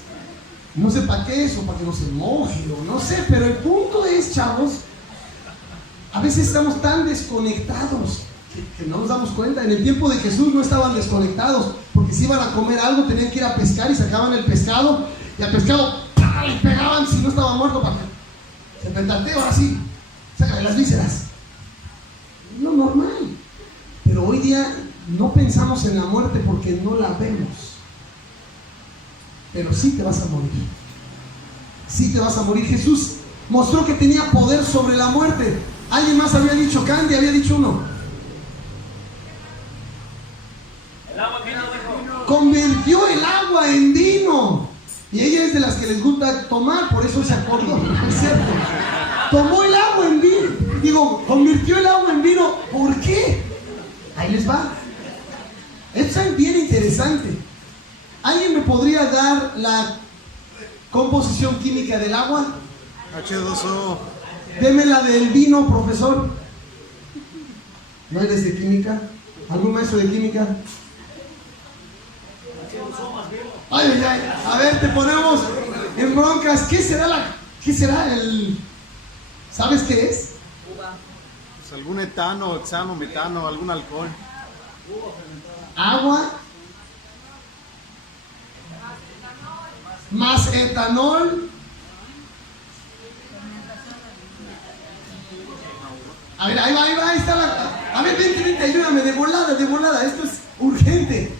No sé para qué es, o para que no se moje, o no sé, pero el punto es, chavos, a veces estamos tan desconectados que no nos damos cuenta. En el tiempo de Jesús no estaban desconectados, porque si iban a comer algo tenían que ir a pescar y sacaban el pescado, y al pescado ¡pah!, le pegaban si no estaba muerto para que se petatee, ahora sí, sácale las vísceras. Es lo normal. Pero hoy día no pensamos en la muerte porque no la vemos. Pero sí te vas a morir. Sí te vas a morir. Jesús mostró que tenía poder sobre la muerte. Alguien más había dicho, Candy había dicho uno. El agua en vino, dijo. Convirtió el agua en vino. Y ella es de las que les gusta tomar, por eso se acordó, ¿no es cierto? Tomó el agua en vino. Digo, convirtió el agua en vino. ¿Por qué? Ahí les va. Esto es bien interesante. ¿Alguien me podría dar la composición química del agua? H2O. Deme la del vino, profesor. ¿No eres de química? ¿Algún maestro de química? Ay. A ver, te ponemos en broncas. ¿Qué será el... ¿Sabes qué es? Pues algún etano, hexano, metano, algún alcohol. Agua más etanol. A ver, ahí está la... A ver, vente, ayúdame, de volada, esto es urgente.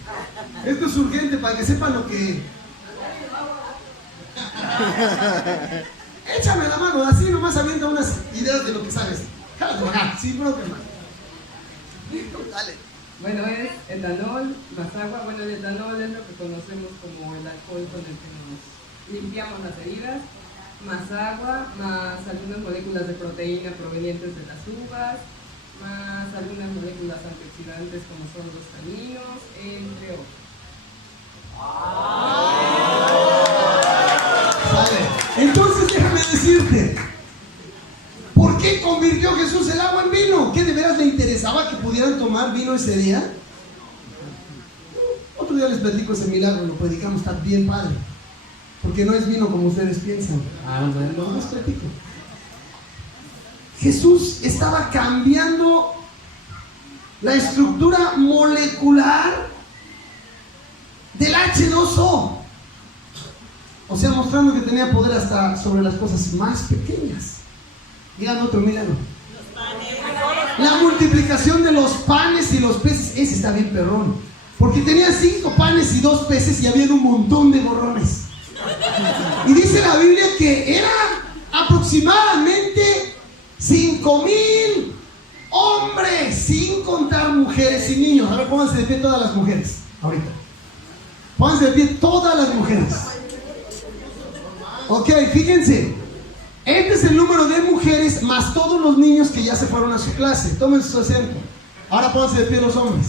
Esto es urgente para que sepan lo que... Échame la mano, así nomás avienta unas ideas de lo que sabes. Jálate acá, sin bronca, hermano. Dale. Bueno, es etanol más agua. Bueno, el etanol es lo que conocemos como el alcohol con el que nos limpiamos las heridas. Más agua, más algunas moléculas de proteína provenientes de las uvas, más algunas moléculas antioxidantes como son los taninos, entre otros. Vale. Entonces déjame decirte, ¿por qué convirtió Jesús el agua en vino? ¿Qué de veras le interesaba que pudieran tomar vino ese día? Otro día les platico ese milagro, lo predicamos, está bien padre. Porque no es vino como ustedes piensan. Bueno, les platico. Jesús estaba cambiando la estructura molecular del H2O. O sea, mostrando que tenía poder hasta sobre las cosas más pequeñas. Digan otro milagro. La multiplicación de los panes y los peces. Ese está bien perrón. Porque tenía 5 panes y 2 peces y había un montón de gorrones. Y dice la Biblia que era aproximadamente 5,000 hombres, sin contar mujeres y niños. A ver, pónganse de pie todas las mujeres. Ahorita. Pónganse de pie todas las mujeres. Ok, fíjense. Este es el número de mujeres más todos los niños que ya se fueron a su clase. Tomen su asiento. Ahora pónganse de pie los hombres.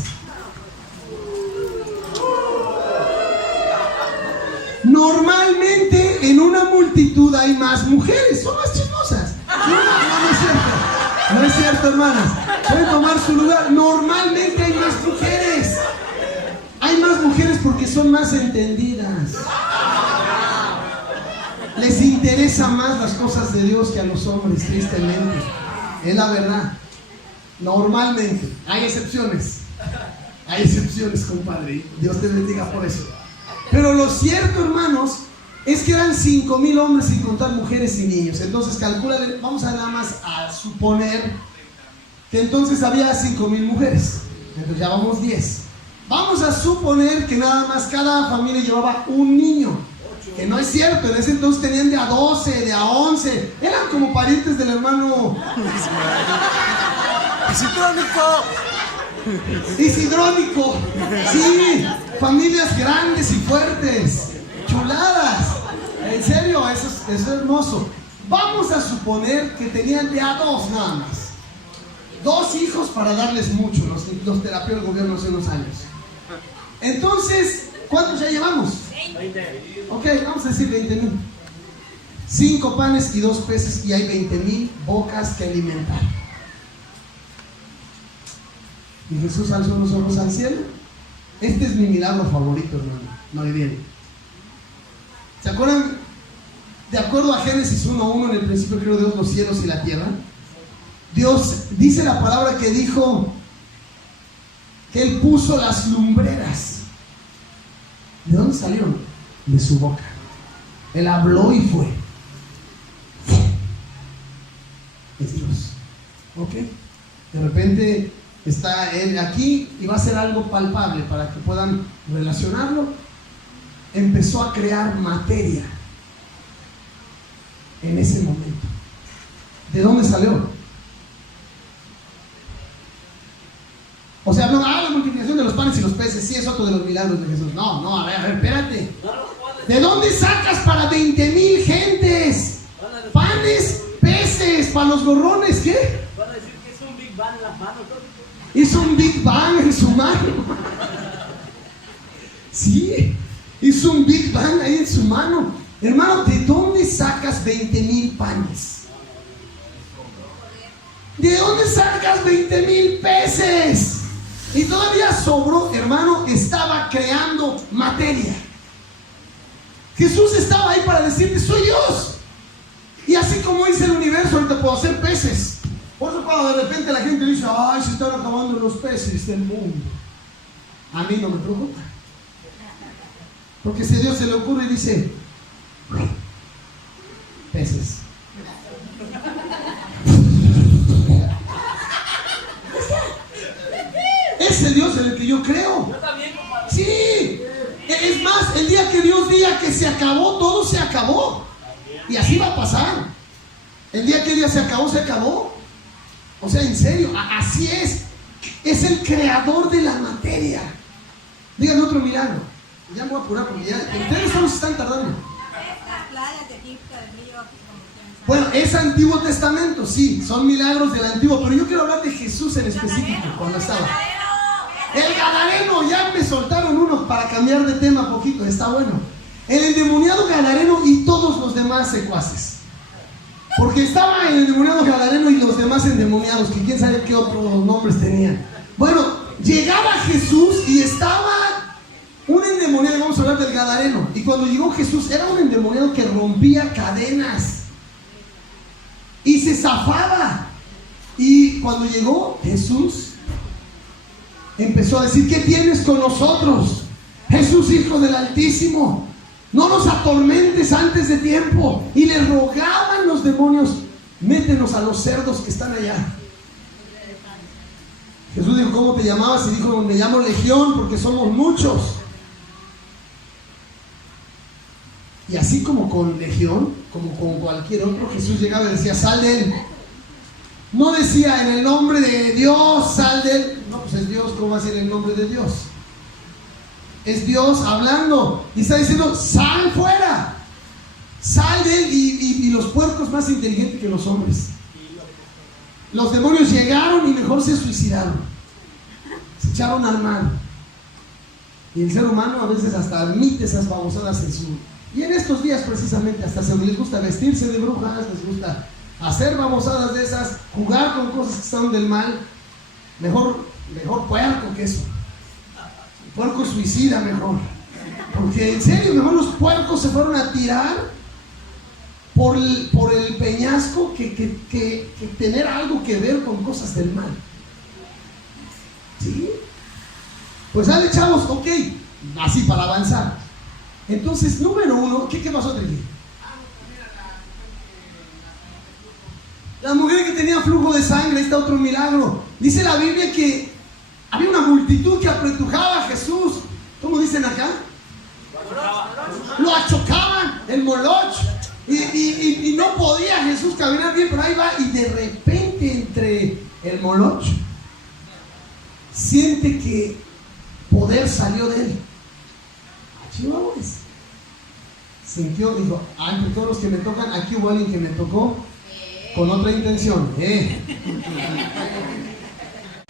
Normalmente en una multitud hay más mujeres, son más chismosas. No es cierto. No es cierto, hermanas. Pueden tomar su lugar. Normalmente hay más mujeres. Hay más mujeres porque son más entendidas. Les interesa más las cosas de Dios que a los hombres, tristemente. Es la verdad. Normalmente. Hay excepciones. Hay excepciones, compadre. Dios te bendiga por eso. Pero lo cierto, hermanos, es que eran 5,000 hombres sin contar mujeres y niños. Entonces calcúlale, vamos a nada más a suponer que entonces había 5,000 mujeres. Entonces ya vamos 10. Vamos a suponer que nada más cada familia llevaba un niño. Que no es cierto, en ese entonces tenían de a 12, de a 11. Eran como parientes del hermano Isidrónico. Sí, familias grandes y fuertes, chuladas. En serio, eso es hermoso. Vamos a suponer que tenían de a 2 nada más. 2 hijos para darles mucho, los terapió el gobierno hace unos años. Entonces, ¿cuántos ya llevamos? 20. Ok, vamos a decir 20,000. 5 panes y 2 peces y hay 20,000 bocas que alimentar. Y Jesús alzó los ojos al cielo. Este es mi milagro favorito, hermano. No hay bien. ¿Se acuerdan? De acuerdo a Génesis 1:1, en el principio creó Dios los cielos y la tierra. Dios dice la palabra que dijo que Él puso las lumbreras. ¿De dónde salieron? De su boca. Él habló y fue. Es Dios. ¿Ok? De repente está Él aquí y va a hacer algo palpable para que puedan relacionarlo. Empezó a crear materia en ese momento. ¿De dónde salió? O sea, no, la multiplicación de los panes y los peces, sí es otro de los milagros de Jesús. No, a ver, espérate. ¿De dónde sacas para 20,000 gentes? Panes, peces, para los gorrones, ¿qué? Van a decir que es un Big Bang en las manos. Hizo un Big Bang en su mano. Sí, hizo un Big Bang ahí en su mano. Hermano, ¿de dónde sacas 20,000 panes? ¿De dónde sacas 20,000 peces? Y todavía sobró, hermano, estaba creando materia. Jesús estaba ahí para decirte, soy Dios. Y así como hice el universo, ahorita puedo hacer peces. Por eso cuando de repente la gente dice, ay, se están acabando los peces del mundo, a mí no me preocupa. Porque si a Dios se le ocurre y dice, peces. Ese Dios en el que yo creo. Yo también, compadre. Sí. Es más, el día que Dios diga que se acabó, todo se acabó. Y así va a pasar. El día que Dios se acabó, se acabó. O sea, en serio, así es. Es el creador de la materia. Díganme otro milagro. Ya me voy a apurar porque ya ustedes solo se están tardando. Las plagas de Egipto, del río, Bueno, es Antiguo Testamento, sí, son milagros del Antiguo, pero yo quiero hablar de Jesús en específico, cuando estaba. El Gadareno, ya me soltaron uno para cambiar de tema poquito, está bueno. El endemoniado Gadareno y todos los demás secuaces. Porque estaba el endemoniado Gadareno y los demás endemoniados, que quién sabe qué otros nombres tenían. Bueno, llegaba Jesús y estaba un endemoniado, vamos a hablar del Gadareno. Y cuando llegó Jesús, era un endemoniado que rompía cadenas y se zafaba. Y cuando llegó Jesús, empezó a decir, ¿qué tienes con nosotros? Jesús, Hijo del Altísimo, no nos atormentes antes de tiempo. Y le rogaban los demonios, métenos a los cerdos que están allá. Jesús dijo, ¿cómo te llamabas? Y dijo, me llamo Legión porque somos muchos. Y así como con Legión, como con cualquier otro, Jesús llegaba y decía, sal de él. No decía, en el nombre de Dios, sal de él. No, pues es Dios, ¿cómo va a ser el nombre de Dios? Es Dios hablando. Y está diciendo, sal fuera. Sal de él. Y los puercos más inteligentes que los hombres. Los demonios llegaron y mejor se suicidaron. Se echaron al mar. Y el ser humano a veces hasta admite esas babosadas en su... Y en estos días precisamente hasta se les gusta vestirse de brujas, les gusta hacer babosadas de esas, jugar con cosas que son del mal. Mejor puerco que eso. El puerco suicida mejor. Porque en serio, mejor los puercos se fueron a tirar por el peñasco que tener algo que ver con cosas del mal. ¿Sí? Pues dale, chavos, ok, así para avanzar. Entonces, número uno, ¿qué pasó, Triqui? La mujer que tenía flujo de sangre, está otro milagro. Dice la Biblia que había una multitud que apretujaba a Jesús. ¿Cómo dicen acá? Lo achocaban, el moloch. Y no podía Jesús caminar bien, pero ahí va. Y de repente entre el moloch siente que poder salió de él. Chihuahuas. Sintió, dijo, entre todos los que me tocan, aquí hubo alguien que me tocó con otra intención.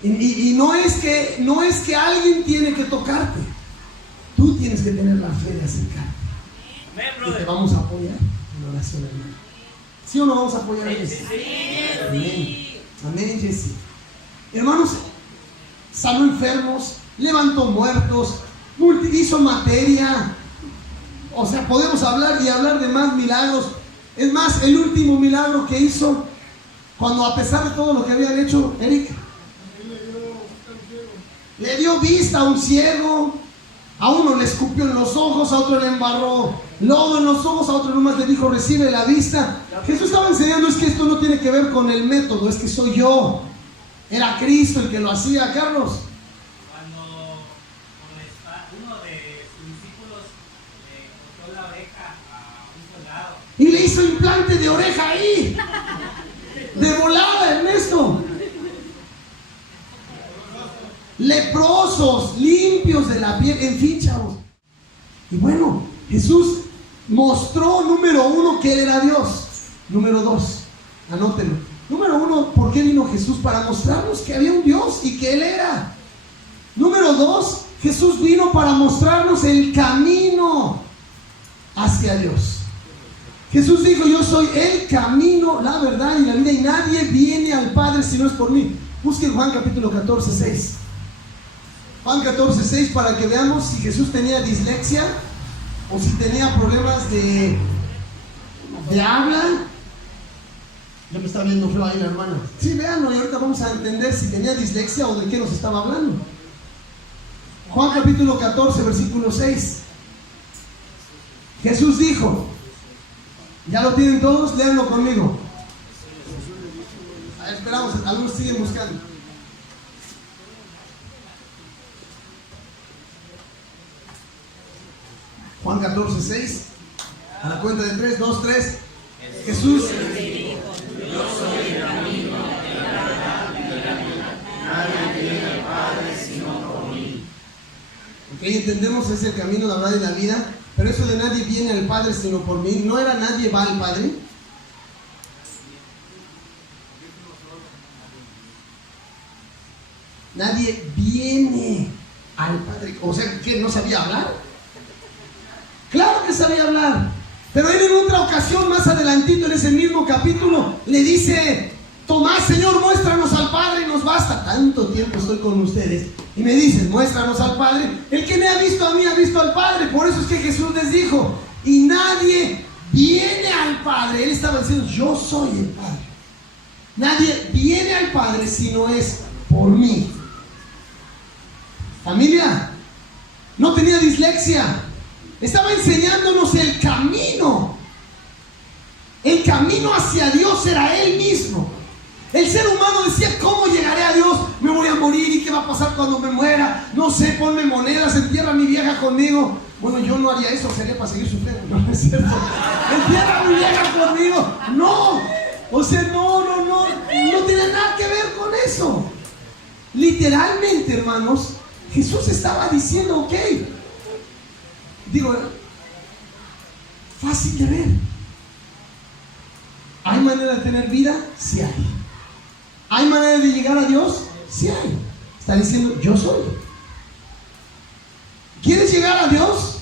Y no es que alguien tiene que tocarte. Tú tienes que tener la fe de acercarte. Y te vamos a apoyar en oración, hermano. ¿Sí o no vamos a apoyar a Jessy? Amén. Amén, Jessy. Hermanos, sanó enfermos, levantó muertos, hizo materia. O sea, podemos hablar y hablar de más milagros. Es más, el último milagro que hizo, cuando a pesar de todo lo que habían hecho, Eric, le dio vista a un ciego, a uno le escupió en los ojos, a otro le embarró lodo en los ojos, a otro nomás le dijo, recibe la vista. Jesús estaba enseñando, es que esto no tiene que ver con el método, es que soy yo. Era Cristo el que lo hacía, Carlos. Y le hizo implante de oreja ahí. De volada, Ernesto. Leprosos, limpios de la piel, en fin, chavos. Y bueno, Jesús mostró, número uno, que Él era Dios. Número dos, anótenlo. Número uno, ¿por qué vino Jesús? Para mostrarnos que había un Dios y que Él era. Número dos, Jesús vino para mostrarnos el camino hacia Dios. Jesús dijo, yo soy el camino, la verdad y la vida, y nadie viene al Padre si no es por mí. Busquen Juan capítulo 14, 6. Juan 14, 6, para que veamos si Jesús tenía dislexia o si tenía problemas de habla. Ya me está viendo feo ahí la hermana. Sí, véanlo y ahorita vamos a entender si tenía dislexia o de qué nos estaba hablando. Juan capítulo 14, versículo 6. Jesús dijo, ¿ya lo tienen todos? Léanlo conmigo. A ver, esperamos, algunos siguen buscando. Juan 14, 6. A la cuenta de 3, 2, 3. Jesús. Yo soy el camino, la verdad y la vida. Nadie viene al Padre sino por mí. Ok, entendemos, es el camino, la verdad y la vida. Pero eso de nadie viene al Padre sino por mí, ¿no era nadie va al Padre? Nadie viene al Padre. O sea, ¿qué? ¿No sabía hablar? Claro que sabía hablar. Pero él en otra ocasión, más adelantito en ese mismo capítulo, le dice, Tomás, Señor, muéstranos al Padre y nos basta. Tanto tiempo estoy con ustedes y me dices, muéstranos al Padre. El que me ha visto a mí ha visto al Padre. Por eso es que Jesús les dijo, y nadie viene al Padre. Él estaba diciendo, yo soy el Padre. Nadie viene al Padre si no es por mí. Familia, no tenía dislexia. Estaba enseñándonos el camino. El camino hacia Dios era Él mismo. El ser humano decía, ¿cómo llegaré a Dios? Me voy a morir, ¿y qué va a pasar cuando me muera? No sé, ponme monedas, entierra a mi vieja conmigo. Bueno, yo no haría eso, sería para seguir sufriendo. No es cierto. Entierra a mi vieja conmigo. No. O sea, no tiene nada que ver con eso. Literalmente, hermanos, Jesús estaba diciendo, ok. Digo, fácil de ver. ¿Hay manera de tener vida? Sí hay. ¿Hay manera de llegar a Dios? Sí hay. Está diciendo, yo soy. ¿Quieres llegar a Dios?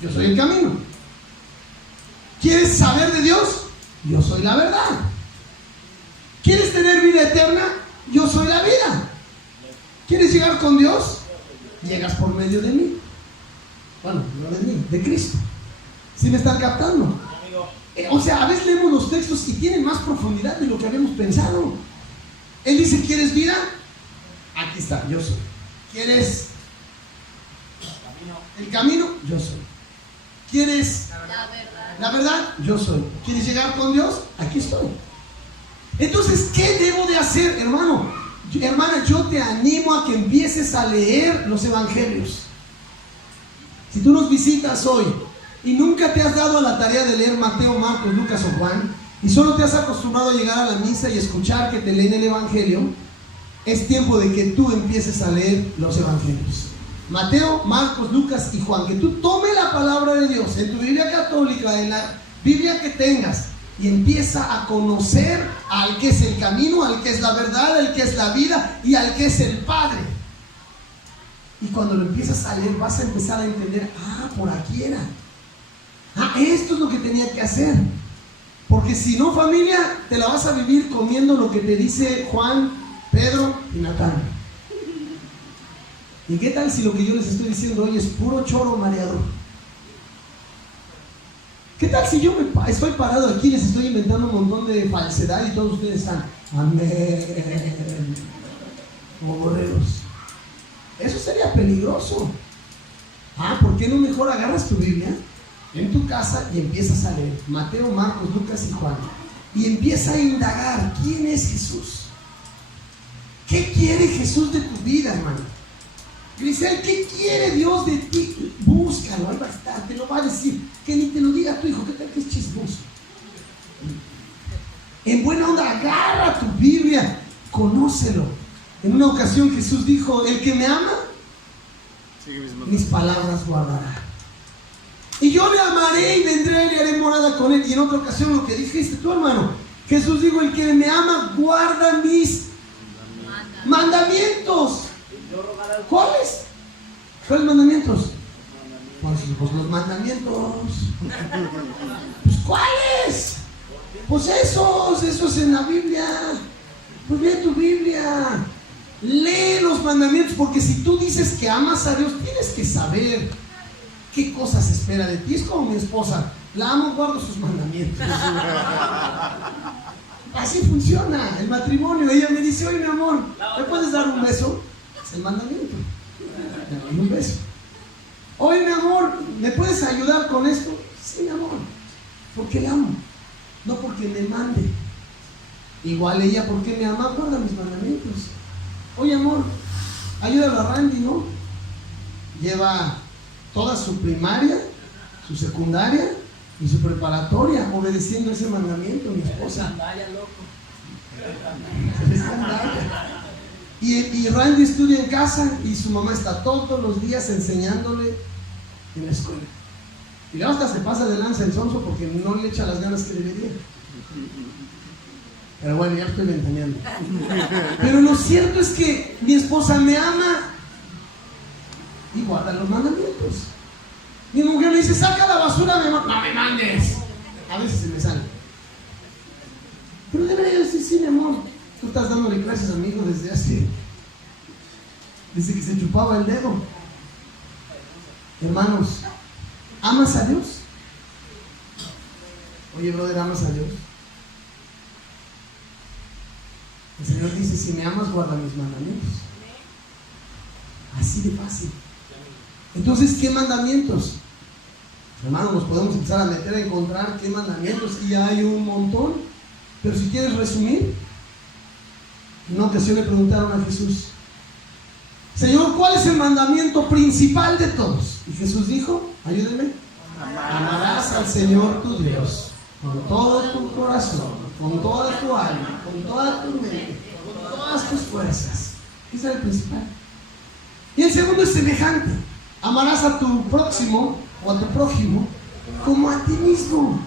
Yo soy el camino. ¿Quieres saber de Dios? Yo soy la verdad. ¿Quieres tener vida eterna? Yo soy la vida. ¿Quieres llegar con Dios? Llegas por medio de mí. Bueno, no de mí, de Cristo. ¿Sí me están captando? O sea, a veces leemos los textos y tienen más profundidad de lo que habíamos pensado. Él dice, ¿quieres vida? Aquí está, yo soy. ¿Quieres el camino? Yo soy. ¿Quieres la verdad? Yo soy. ¿Quieres llegar con Dios? Aquí estoy. Entonces, ¿qué debo de hacer, hermano? Hermana, yo te animo a que empieces a leer los evangelios. Si tú nos visitas hoy y nunca te has dado a la tarea de leer Mateo, Marcos, Lucas o Juan, y solo te has acostumbrado a llegar a la misa y escuchar que te leen el evangelio, es tiempo de que tú empieces a leer los evangelios. Mateo, Marcos, Lucas y Juan. Que tú tomes la palabra de Dios en tu Biblia católica, en la Biblia que tengas, y empieza a conocer al que es el camino, al que es la verdad, al que es la vida y al que es el Padre. Y cuando lo empiezas a leer vas a empezar a entender, por aquí era. Esto es lo que tenía que hacer. Porque si no, familia, te la vas a vivir comiendo lo que te dice Juan, Pedro y Natán. ¿Y qué tal si lo que yo les estoy diciendo hoy es puro choro mareador? ¿Qué tal si yo estoy parado aquí y les estoy inventando un montón de falsedad y todos ustedes están amén, como borregos? Eso sería peligroso. ¿Por qué no mejor agarras tu Biblia en tu casa y empiezas a leer Mateo, Marcos, Lucas y Juan, y empieza a indagar quién es Jesús? ¿Qué quiere Jesús de tu vida, hermano? Grisel, ¿qué quiere Dios de ti? Búscalo, ahí va a estar, te lo va a decir. Que ni te lo diga tu hijo, ¿qué tal que es chismoso? En buena onda, agarra tu Biblia, conócelo. En una ocasión Jesús dijo, el que me ama, mis palabras guardará. Y yo le amaré y vendré a él y haré morada con él. Y en otra ocasión lo que dijiste tú, hermano, Jesús dijo, el que me ama guarda mis mandamientos. ¿Cuáles? ¿Cuáles mandamientos? Pues los mandamientos. Pues ¿cuáles? Pues esos en la Biblia. Pues lee tu Biblia, lee los mandamientos, porque si tú dices que amas a Dios, tienes que saber qué cosas espera de ti. Es como mi esposa, la amo, guardo sus mandamientos. Así funciona el matrimonio. Ella me dice, oye mi amor, ¿me puedes dar un beso? Es el mandamiento. Le doy un beso. Oye mi amor, ¿me puedes ayudar con esto? Sí, mi amor, porque la amo, no porque me mande. Igual ella, porque me ama, guarda mis mandamientos. Oye amor, ayúdalo a Randy, ¿no? Lleva toda su primaria, su secundaria y su preparatoria obedeciendo ese mandamiento, mi esposa. Y Randy estudia en casa y su mamá está todos los días enseñándole en la escuela. Y luego hasta se pasa de lanza el sonso porque no le echa las ganas que debería. Pero bueno, ya estoy ventaneando. Pero lo cierto es que mi esposa me ama y guarda los mandamientos. Mi mujer me dice, saca la basura, mi amor. No me mandes. A veces se me sale. Pero debería decir, sí, mi amor. Tú estás dándole clases a mi hijo desde que se chupaba el dedo. Hermanos, ¿amas a Dios? Oye, brother, ¿amas a Dios? El Señor dice, si me amas, guarda mis mandamientos. Así de fácil. Entonces, ¿qué mandamientos? Hermanos, nos podemos empezar a meter a encontrar qué mandamientos, y hay un montón. Pero si quieres resumir, en una ocasión le preguntaron a Jesús, Señor, ¿cuál es el mandamiento principal de todos? Y Jesús dijo, ayúdenme, amarás al Señor tu Dios con todo tu corazón, con toda tu alma, con toda tu mente, con todas tus fuerzas. Ese es el principal. Y el segundo es semejante, amarás a tu próximo o a tu prójimo como a ti mismo.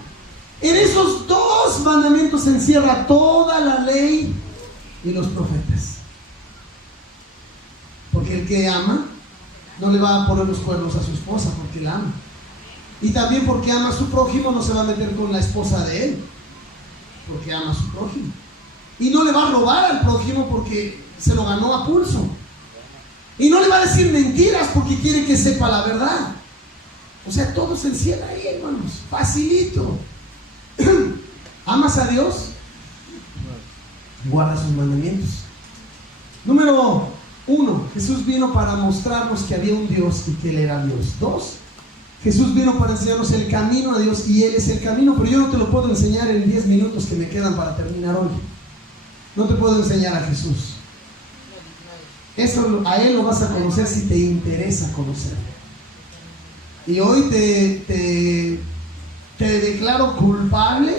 En esos dos mandamientos se encierra toda la ley y los profetas. Porque el que ama no le va a poner los cuernos a su esposa porque la ama. Y también porque ama a su prójimo no se va a meter con la esposa de él, porque ama a su prójimo. Y no le va a robar al prójimo porque se lo ganó a pulso. Y no le va a decir mentiras porque quiere que sepa la verdad. O sea, todo se encierra ahí, hermanos. Facilito. ¿Amas a Dios? Guarda sus mandamientos. Número 1. Jesús vino para mostrarnos que había un Dios y que Él era Dios. 2. Jesús vino para enseñarnos el camino a Dios y Él es el camino, pero yo no te lo puedo enseñar en 10 minutos que me quedan para terminar hoy. No te puedo enseñar a Jesús. Eso a Él lo vas a conocer si te interesa conocerlo. Y hoy te declaro culpable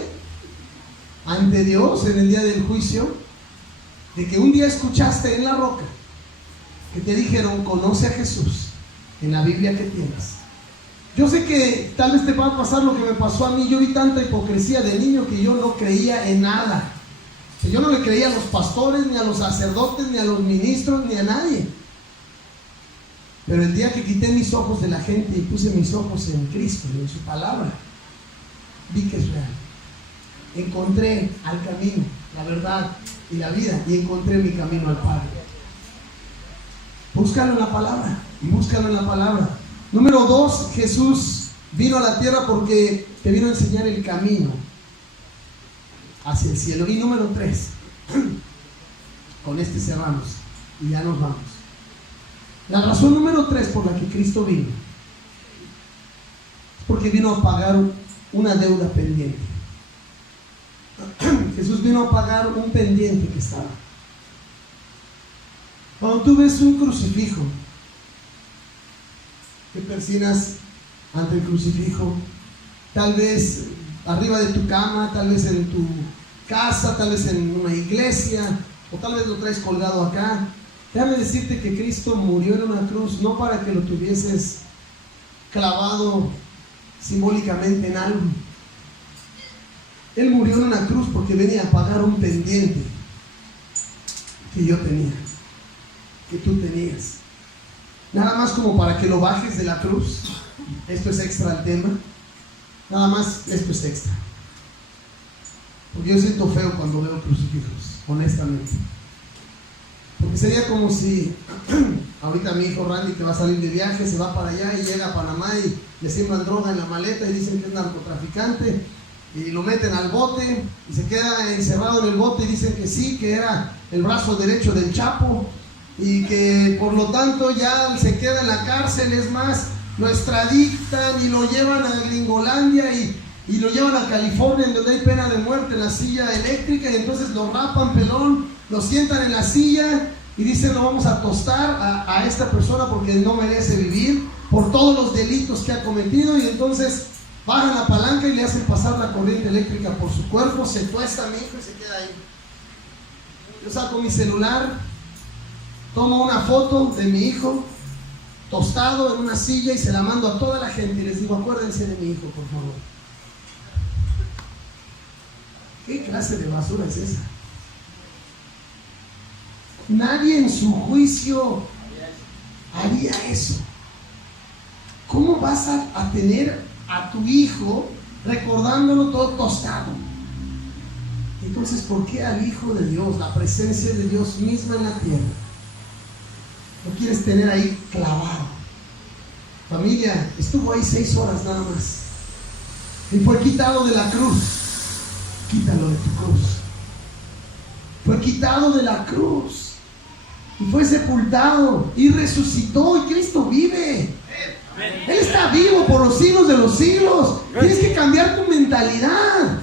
ante Dios en el día del juicio de que un día escuchaste en la roca que te dijeron: conoce a Jesús en la Biblia que tienes. Yo sé que tal vez te va a pasar lo que me pasó a mí. Yo vi tanta hipocresía de niño que yo no creía en nada. Yo no le creía a los pastores, ni a los sacerdotes, ni a los ministros, ni a nadie. Pero el día que quité mis ojos de la gente y puse mis ojos en Cristo y en su palabra, vi que es real. Encontré al camino, la verdad y la vida, y encontré mi camino al Padre. Búscalo en la palabra, y búscalo en la palabra. Número 2, Jesús vino a la tierra porque te vino a enseñar el camino hacia el cielo. Y número 3, con este cerramos y ya nos vamos. La razón número 3 por la que Cristo vino es porque vino a pagar una deuda pendiente. Jesús vino a pagar un pendiente que estaba. Cuando tú ves un crucifijo, te persignas ante el crucifijo, tal vez arriba de tu cama, tal vez en tu casa, tal vez en una iglesia, o tal vez lo traes colgado acá. Déjame decirte que Cristo murió en una cruz no para que lo tuvieses clavado simbólicamente en algo. Él murió en una cruz porque venía a pagar un pendiente que yo tenía, que tú tenías. Nada más como para que lo bajes de la cruz. Esto es extra al tema. Nada más, esto es extra. Porque yo siento feo cuando veo crucifijos, honestamente. Porque sería como si ahorita mi hijo Randy, que va a salir de viaje, se va para allá y llega a Panamá y le siembran droga en la maleta y dicen que es narcotraficante y lo meten al bote y se queda encerrado en el bote y dicen que sí, que era el brazo derecho del Chapo y que por lo tanto ya se queda en la cárcel. Es más, lo extraditan y lo llevan a Gringolandia y lo llevan a California, en donde hay pena de muerte, en la silla eléctrica, y entonces lo rapan pelón, lo sientan en la silla y dicen: lo vamos a tostar a esta persona porque no merece vivir por todos los delitos que ha cometido. Y entonces bajan la palanca y le hacen pasar la corriente eléctrica por su cuerpo, se tuesta a mi hijo y se queda ahí. Yo saco mi celular, tomo una foto de mi hijo tostado en una silla y se la mando a toda la gente y les digo: acuérdense de mi hijo, por favor. ¿Qué clase de basura es esa? Nadie en su juicio haría eso. ¿Cómo vas a tener a tu hijo recordándolo todo tostado? Entonces, ¿por qué al Hijo de Dios, la presencia de Dios misma en la tierra, lo quieres tener ahí clavado? Familia, estuvo ahí 6 horas nada más y fue quitado de la cruz. Quítalo de tu cruz. Fue quitado de la cruz y fue sepultado y resucitó, y Cristo vive. Él está vivo por los siglos de los siglos. Tienes que cambiar tu mentalidad.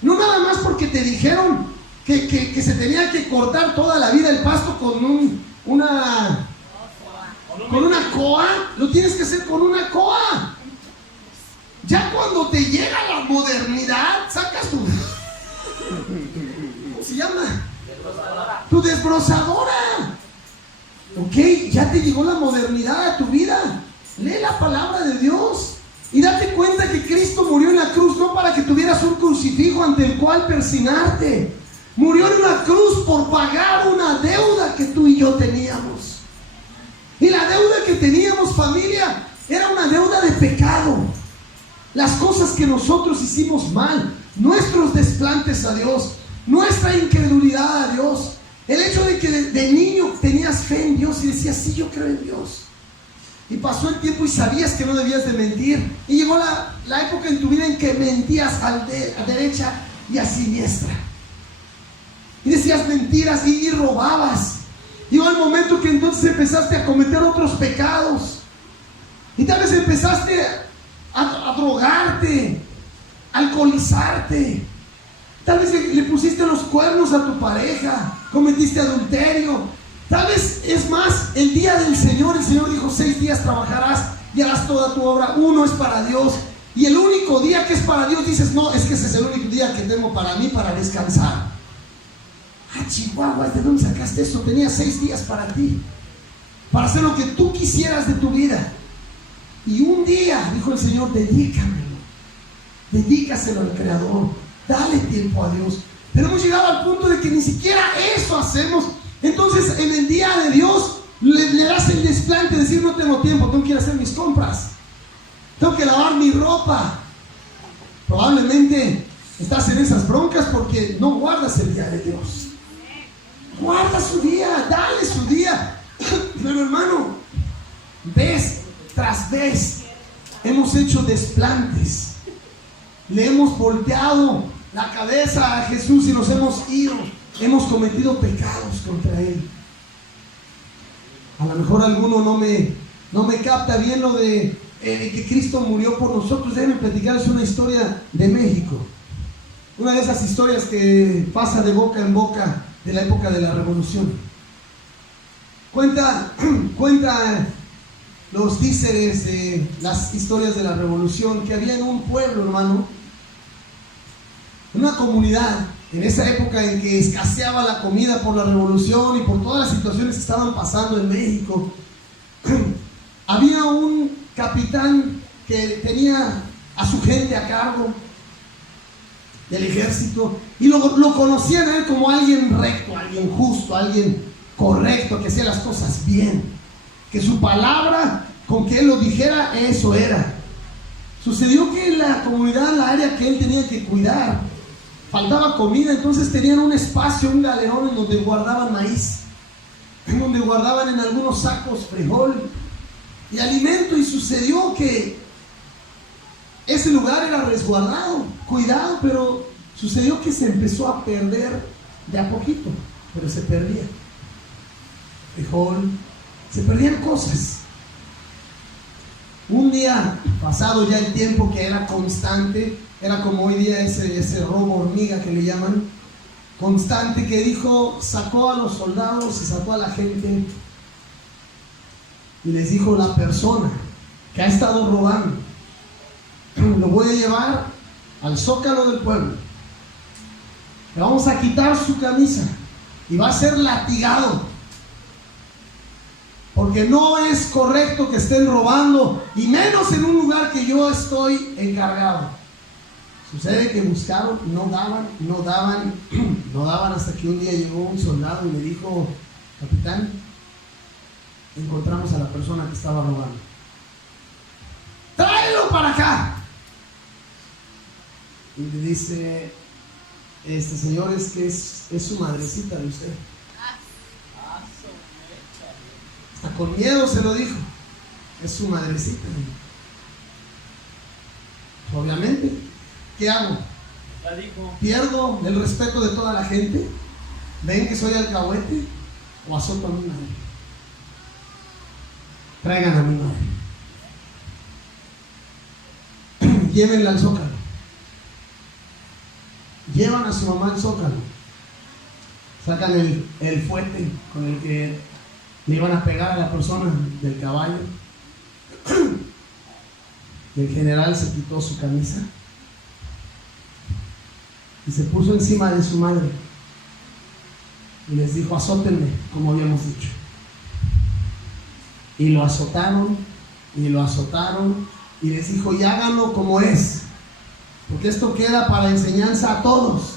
No nada más porque te dijeron que se tenía que cortar toda la vida el pasto con una coa. Lo tienes que hacer con una coa. Ya cuando te llega la modernidad, sacas tu... ¿Cómo se llama? Tu desbrozadora. Ok, ya te llegó la modernidad a tu vida. Lee la palabra de Dios y date cuenta que Cristo murió en la cruz no para que tuvieras un crucifijo ante el cual persignarte. Murió en una cruz por pagar una deuda que tú y yo teníamos. Y la deuda que teníamos, familia, era una deuda de pecado. Las cosas que nosotros hicimos mal, nuestros desplantes a Dios, nuestra incredulidad a Dios, el hecho de que de niño tenías fe en Dios y decías: sí, yo creo en Dios. Y pasó el tiempo y sabías que no debías de mentir. Y llegó la época en tu vida en que mentías a derecha y a siniestra. Y decías mentiras y robabas. Llegó el momento que entonces empezaste a cometer otros pecados. Y tal vez empezaste a drogarte, a alcoholizarte. Tal vez le pusiste los cuernos a tu pareja, cometiste adulterio. Tal vez, es más, el día del Señor, el Señor dijo: 6 días trabajarás y harás toda tu obra, uno es para Dios. Y el único día que es para Dios, dices: no, es que ese es el único día que tengo para mí, para descansar. Ah, Chihuahua, ¿de dónde sacaste eso? Tenía 6 días para ti, para hacer lo que tú quisieras de tu vida. Y un día, dijo el Señor, dedícaselo al Creador, dale tiempo a Dios. Pero hemos llegado al punto de que ni siquiera eso hacemos. Entonces, en el día de Dios, le das el desplante de decir: no tengo tiempo, tengo que ir a hacer mis compras, tengo que lavar mi ropa. Probablemente estás en esas broncas porque no guardas el día de Dios. Guarda su día, dale su día. Pero hermano, vez tras vez hemos hecho desplantes, le hemos volteado la cabeza a Jesús y nos hemos ido, hemos cometido pecados contra Él. A lo mejor alguno no me capta bien lo de que Cristo murió por nosotros. Déjenme platicarles una historia de México, una de esas historias que pasa de boca en boca de la época de la Revolución. Cuenta los títeres de las historias de la Revolución que había en un pueblo, hermano, en una comunidad, en esa época en que escaseaba la comida por la Revolución y por todas las situaciones que estaban pasando en México. Había un capitán que tenía a su gente a cargo del ejército y lo conocían a él como alguien recto, alguien justo, alguien correcto, que hacía las cosas bien, que su palabra, con que él lo dijera, eso era. Sucedió que en la comunidad, la área que él tenía que cuidar, faltaba comida. Entonces tenían un espacio, un galerón en donde guardaban maíz, en donde guardaban en algunos sacos frijol y alimento. Y sucedió que ese lugar era resguardado, cuidado, pero sucedió que se empezó a perder de a poquito, pero se perdía frijol, se perdían cosas. Un día, pasado ya el tiempo que era constante, era como hoy día ese robo hormiga que le llaman, constante, que dijo, sacó a los soldados y sacó a la gente y les dijo: la persona que ha estado robando, lo voy a llevar al zócalo del pueblo, le vamos a quitar su camisa y va a ser latigado, porque no es correcto que estén robando, y menos en un lugar que yo estoy encargado. Sucede que buscaron, no daban hasta que un día llegó un soldado y le dijo: capitán, encontramos a la persona que estaba robando, tráelo para acá. Y le dice: señor, es que es su madrecita de usted. Hasta con miedo se lo dijo: es su madrecita. Obviamente, ¿qué hago? ¿Pierdo el respeto de toda la gente? ¿Ven que soy alcahuete? ¿O azoto a mi madre? Traigan a mi madre. Llévenla al zócalo. Llevan a su mamá al zócalo. Sacan el fuete con el que le iban a pegar a la persona del caballo. Y el general se quitó su camisa y se puso encima de su madre y les dijo: azótenme, como habíamos dicho. Y lo azotaron y lo azotaron y les dijo: y háganlo como es, porque esto queda para enseñanza a todos.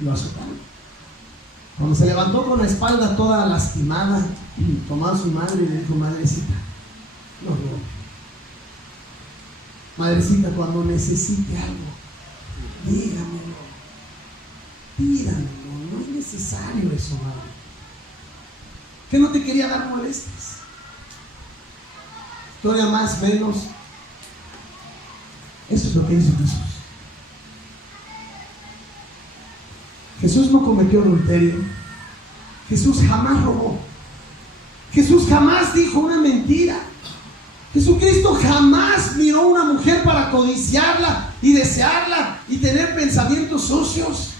Lo azotaron. Cuando se levantó con la espalda toda lastimada, tomó a su madre y le dijo: madrecita, no. Madrecita, cuando necesite algo, dígamelo, pídamelo, no es necesario eso, madre. Que no te quería dar molestias. Historia más, menos. Eso es lo que hizo Jesús. Jesús no cometió adulterio. Jesús jamás robó. Jesús jamás dijo una mentira. Jesucristo jamás miró a una mujer para codiciarla y desearla y tener pensamientos sucios.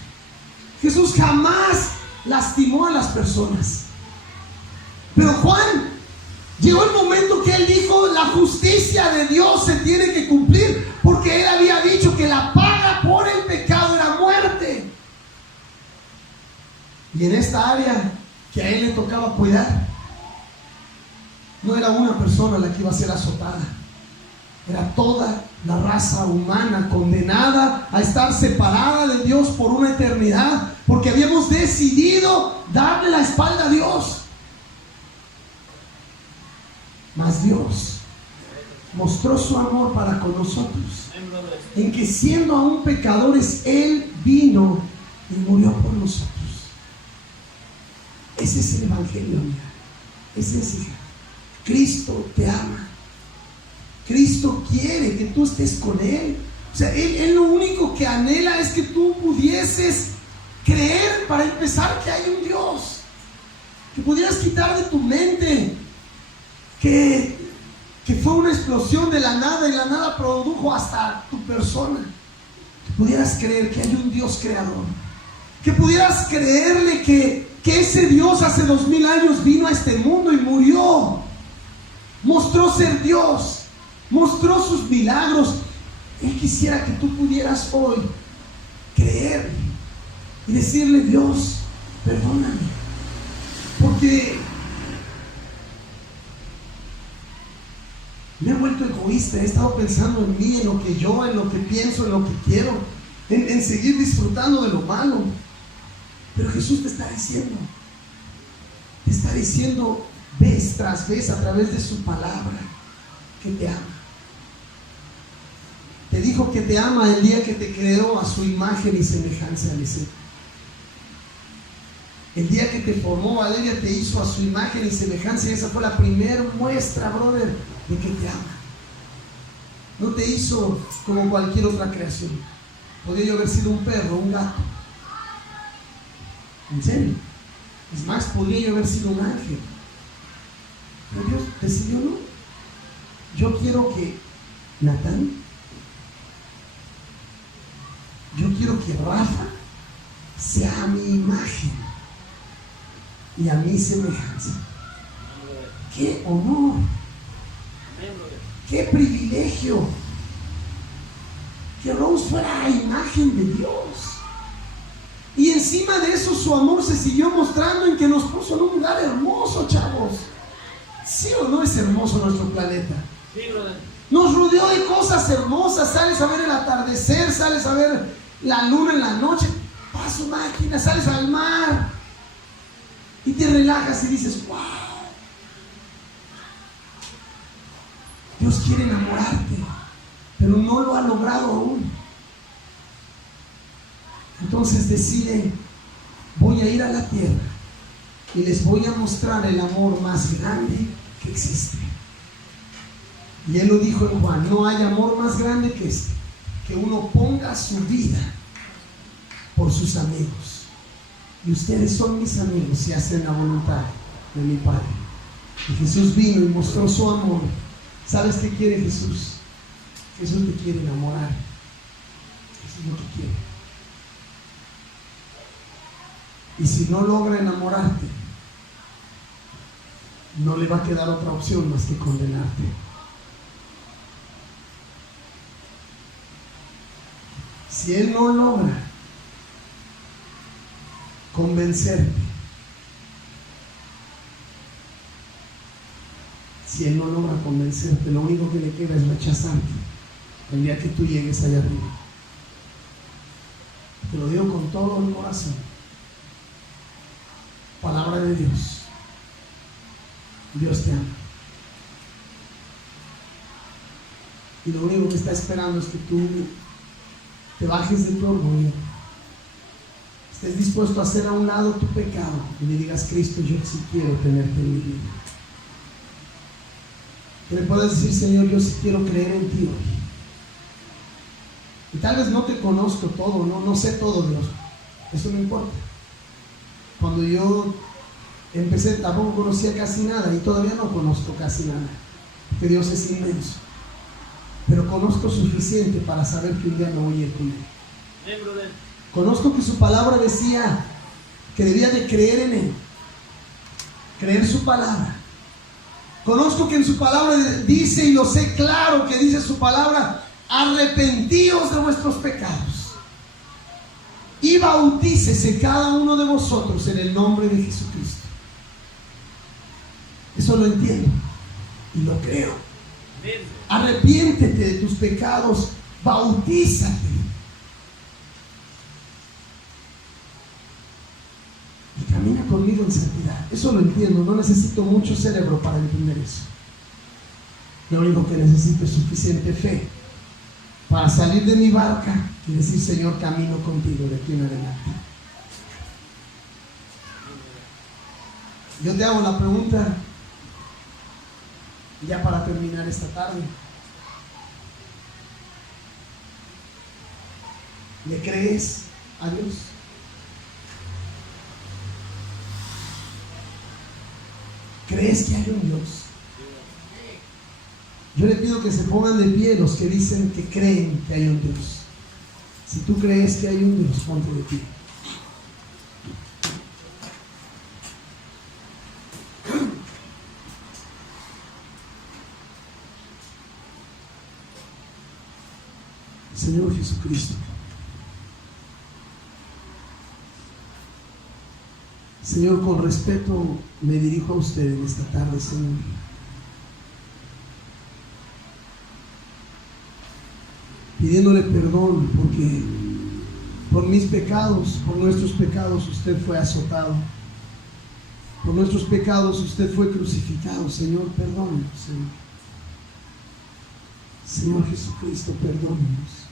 Jesús jamás lastimó a las personas. Pero Juan, llegó el momento que él dijo: la justicia de Dios se tiene que cumplir, porque él había dicho que la paga por el pecado era muerte. Y en esta área que a él le tocaba cuidar, no era una persona la que iba a ser azotada, era toda la raza humana condenada a estar separada de Dios por una eternidad, porque habíamos decidido darle la espalda a Dios. Mas Dios mostró su amor para con nosotros, en que siendo aún pecadores, Él vino y murió por nosotros. Ese es el Evangelio, mira. Ese es, hija. Cristo te ama. Cristo quiere que tú estés con Él. O sea, Él lo único que anhela es que tú pudieses creer, para empezar, que hay un Dios. Que pudieras quitar de tu mente que fue una explosión de la nada y la nada produjo hasta tu persona. Que pudieras creer que hay un Dios creador. Que pudieras creerle que ese Dios hace 2000 años vino a este mundo y murió. Mostró ser Dios, mostró sus milagros. Él quisiera que tú pudieras hoy creer y decirle: Dios, perdóname, porque me he vuelto egoísta, he estado pensando en mí, en lo que yo, en lo que pienso, en lo que quiero, en seguir disfrutando de lo malo. Pero Jesús te está diciendo vez tras vez a través de su palabra que te ama. Te dijo que te ama el día que te creó a su imagen y semejanza, Alicia. El día que te formó, Valeria, te hizo a su imagen y semejanza, y esa fue la primera muestra, brother, de que te ama. No te hizo como cualquier otra creación. Podría yo haber sido un perro, un gato. En serio. Es más, podría yo haber sido un ángel. Pero Dios decidió no. Yo quiero que Natán, yo quiero que Rafa sea a mi imagen y a mi semejanza. ¡Qué honor! ¡Qué privilegio! Que Rose fuera a imagen de Dios. Y encima de eso su amor se siguió mostrando en que nos puso en un lugar hermoso, chavos. ¿Sí o no es hermoso nuestro planeta? Sí, brother. Nos rodeó de cosas hermosas. Sales a ver el atardecer, sales a ver la luna en la noche, paso máquina, sales al mar y te relajas y dices: wow, Dios quiere enamorarte, pero no lo ha logrado aún. Entonces decide: voy a ir a la tierra y les voy a mostrar el amor más grande que existe. Y Él lo dijo en Juan: no hay amor más grande que este, que uno ponga su vida por sus amigos. Y ustedes son mis amigos si hacen la voluntad de mi Padre. Y Jesús vino y mostró su amor. ¿Sabes qué quiere Jesús? Jesús te quiere enamorar. Eso es lo que quiere. Y si no logra enamorarte, no le va a quedar otra opción más que condenarte. Si Él no logra convencerte, si Él no logra convencerte, lo único que le queda es rechazarte el día que tú llegues allá arriba. Te lo digo con todo mi corazón. Palabra de Dios. Dios te ama. Y lo único que está esperando es que tú te bajes de tu orgullo, estés dispuesto a hacer a un lado tu pecado y le digas: Cristo, yo sí quiero tenerte en mi vida. Que le puedas decir: Señor, yo sí quiero creer en ti hoy. Y tal vez no te conozco todo, no sé todo, Dios. Eso no importa. Cuando yo empecé tampoco conocía casi nada y todavía no conozco casi nada. que Dios es inmenso, pero conozco suficiente para saber que un día me voy a ir con Él. Amén, brother. Conozco que su palabra decía que debía de creer en Él, creer su palabra. Conozco que en su palabra dice, y lo sé claro que dice su palabra, arrepentíos de vuestros pecados y bautícese cada uno de vosotros en el nombre de Jesucristo. Eso lo entiendo y lo creo. Amén. Arrepiéntete de tus pecados, bautízate y camina conmigo en santidad. Eso lo entiendo, no necesito mucho cerebro para entender eso. Lo único que necesito es suficiente fe para salir de mi barca y decir, Señor, camino contigo de aquí en adelante. Yo te hago la pregunta, ya para terminar esta tarde. ¿Le crees a Dios? ¿Crees que hay un Dios? Yo le pido que se pongan de pie los que dicen que creen que hay un Dios. Si tú crees que hay un Dios, ponte de pie. Señor Jesucristo, Señor, con respeto me dirijo a usted en esta tarde, Señor. Pidiéndole perdón porque por mis pecados, por nuestros pecados usted fue azotado. Por nuestros pecados usted fue crucificado. Señor, perdónenos, Señor. Señor Jesucristo, perdónenos.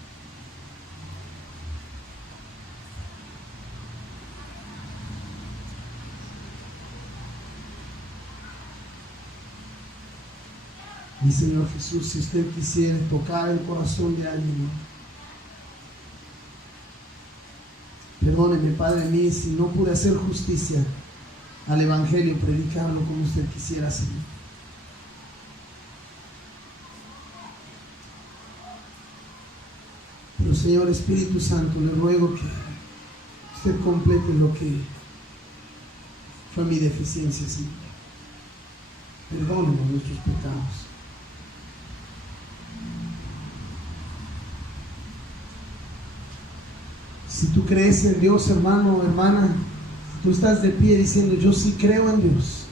Mi Señor Jesús, si usted quisiera tocar el corazón de alguien, perdóneme, Padre mío, si no pude hacer justicia al Evangelio, predicarlo como usted quisiera, Señor. Pero, Señor Espíritu Santo, le ruego que usted complete lo que fue mi deficiencia, Señor. Perdónenos nuestros pecados. Si tú crees en Dios, hermano o hermana, tú estás de pie diciendo, yo sí creo en Dios.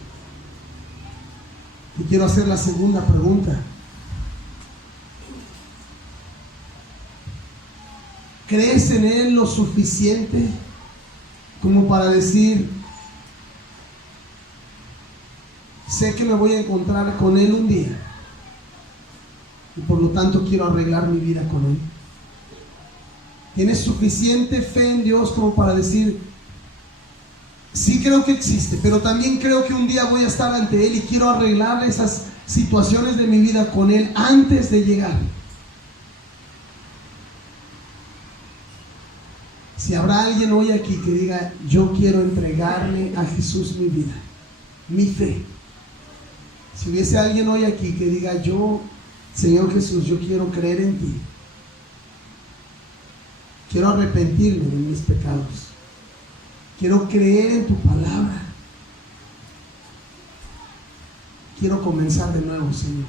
Y quiero hacer la segunda pregunta. ¿Crees en Él lo suficiente como para decir, sé que me voy a encontrar con Él un día y por lo tanto quiero arreglar mi vida con Él? ¿Tienes suficiente fe en Dios como para decir, sí creo que existe, pero también creo que un día voy a estar ante Él y quiero arreglar esas situaciones de mi vida con Él antes de llegar? Si habrá alguien hoy aquí que diga, yo quiero entregarle a Jesús mi vida, mi fe. Si hubiese alguien hoy aquí que diga, yo, Señor Jesús, yo quiero creer en ti. Quiero arrepentirme de mis pecados. Quiero creer en tu palabra. Quiero comenzar de nuevo, Señor.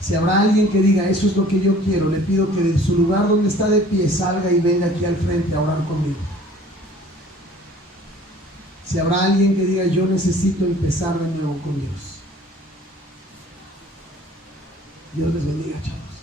Si habrá alguien que diga, eso es lo que yo quiero, le pido que de su lugar donde está de pie salga y venga aquí al frente a orar conmigo. Si habrá alguien que diga, yo necesito empezar de nuevo con Dios. Dios les bendiga, chavos.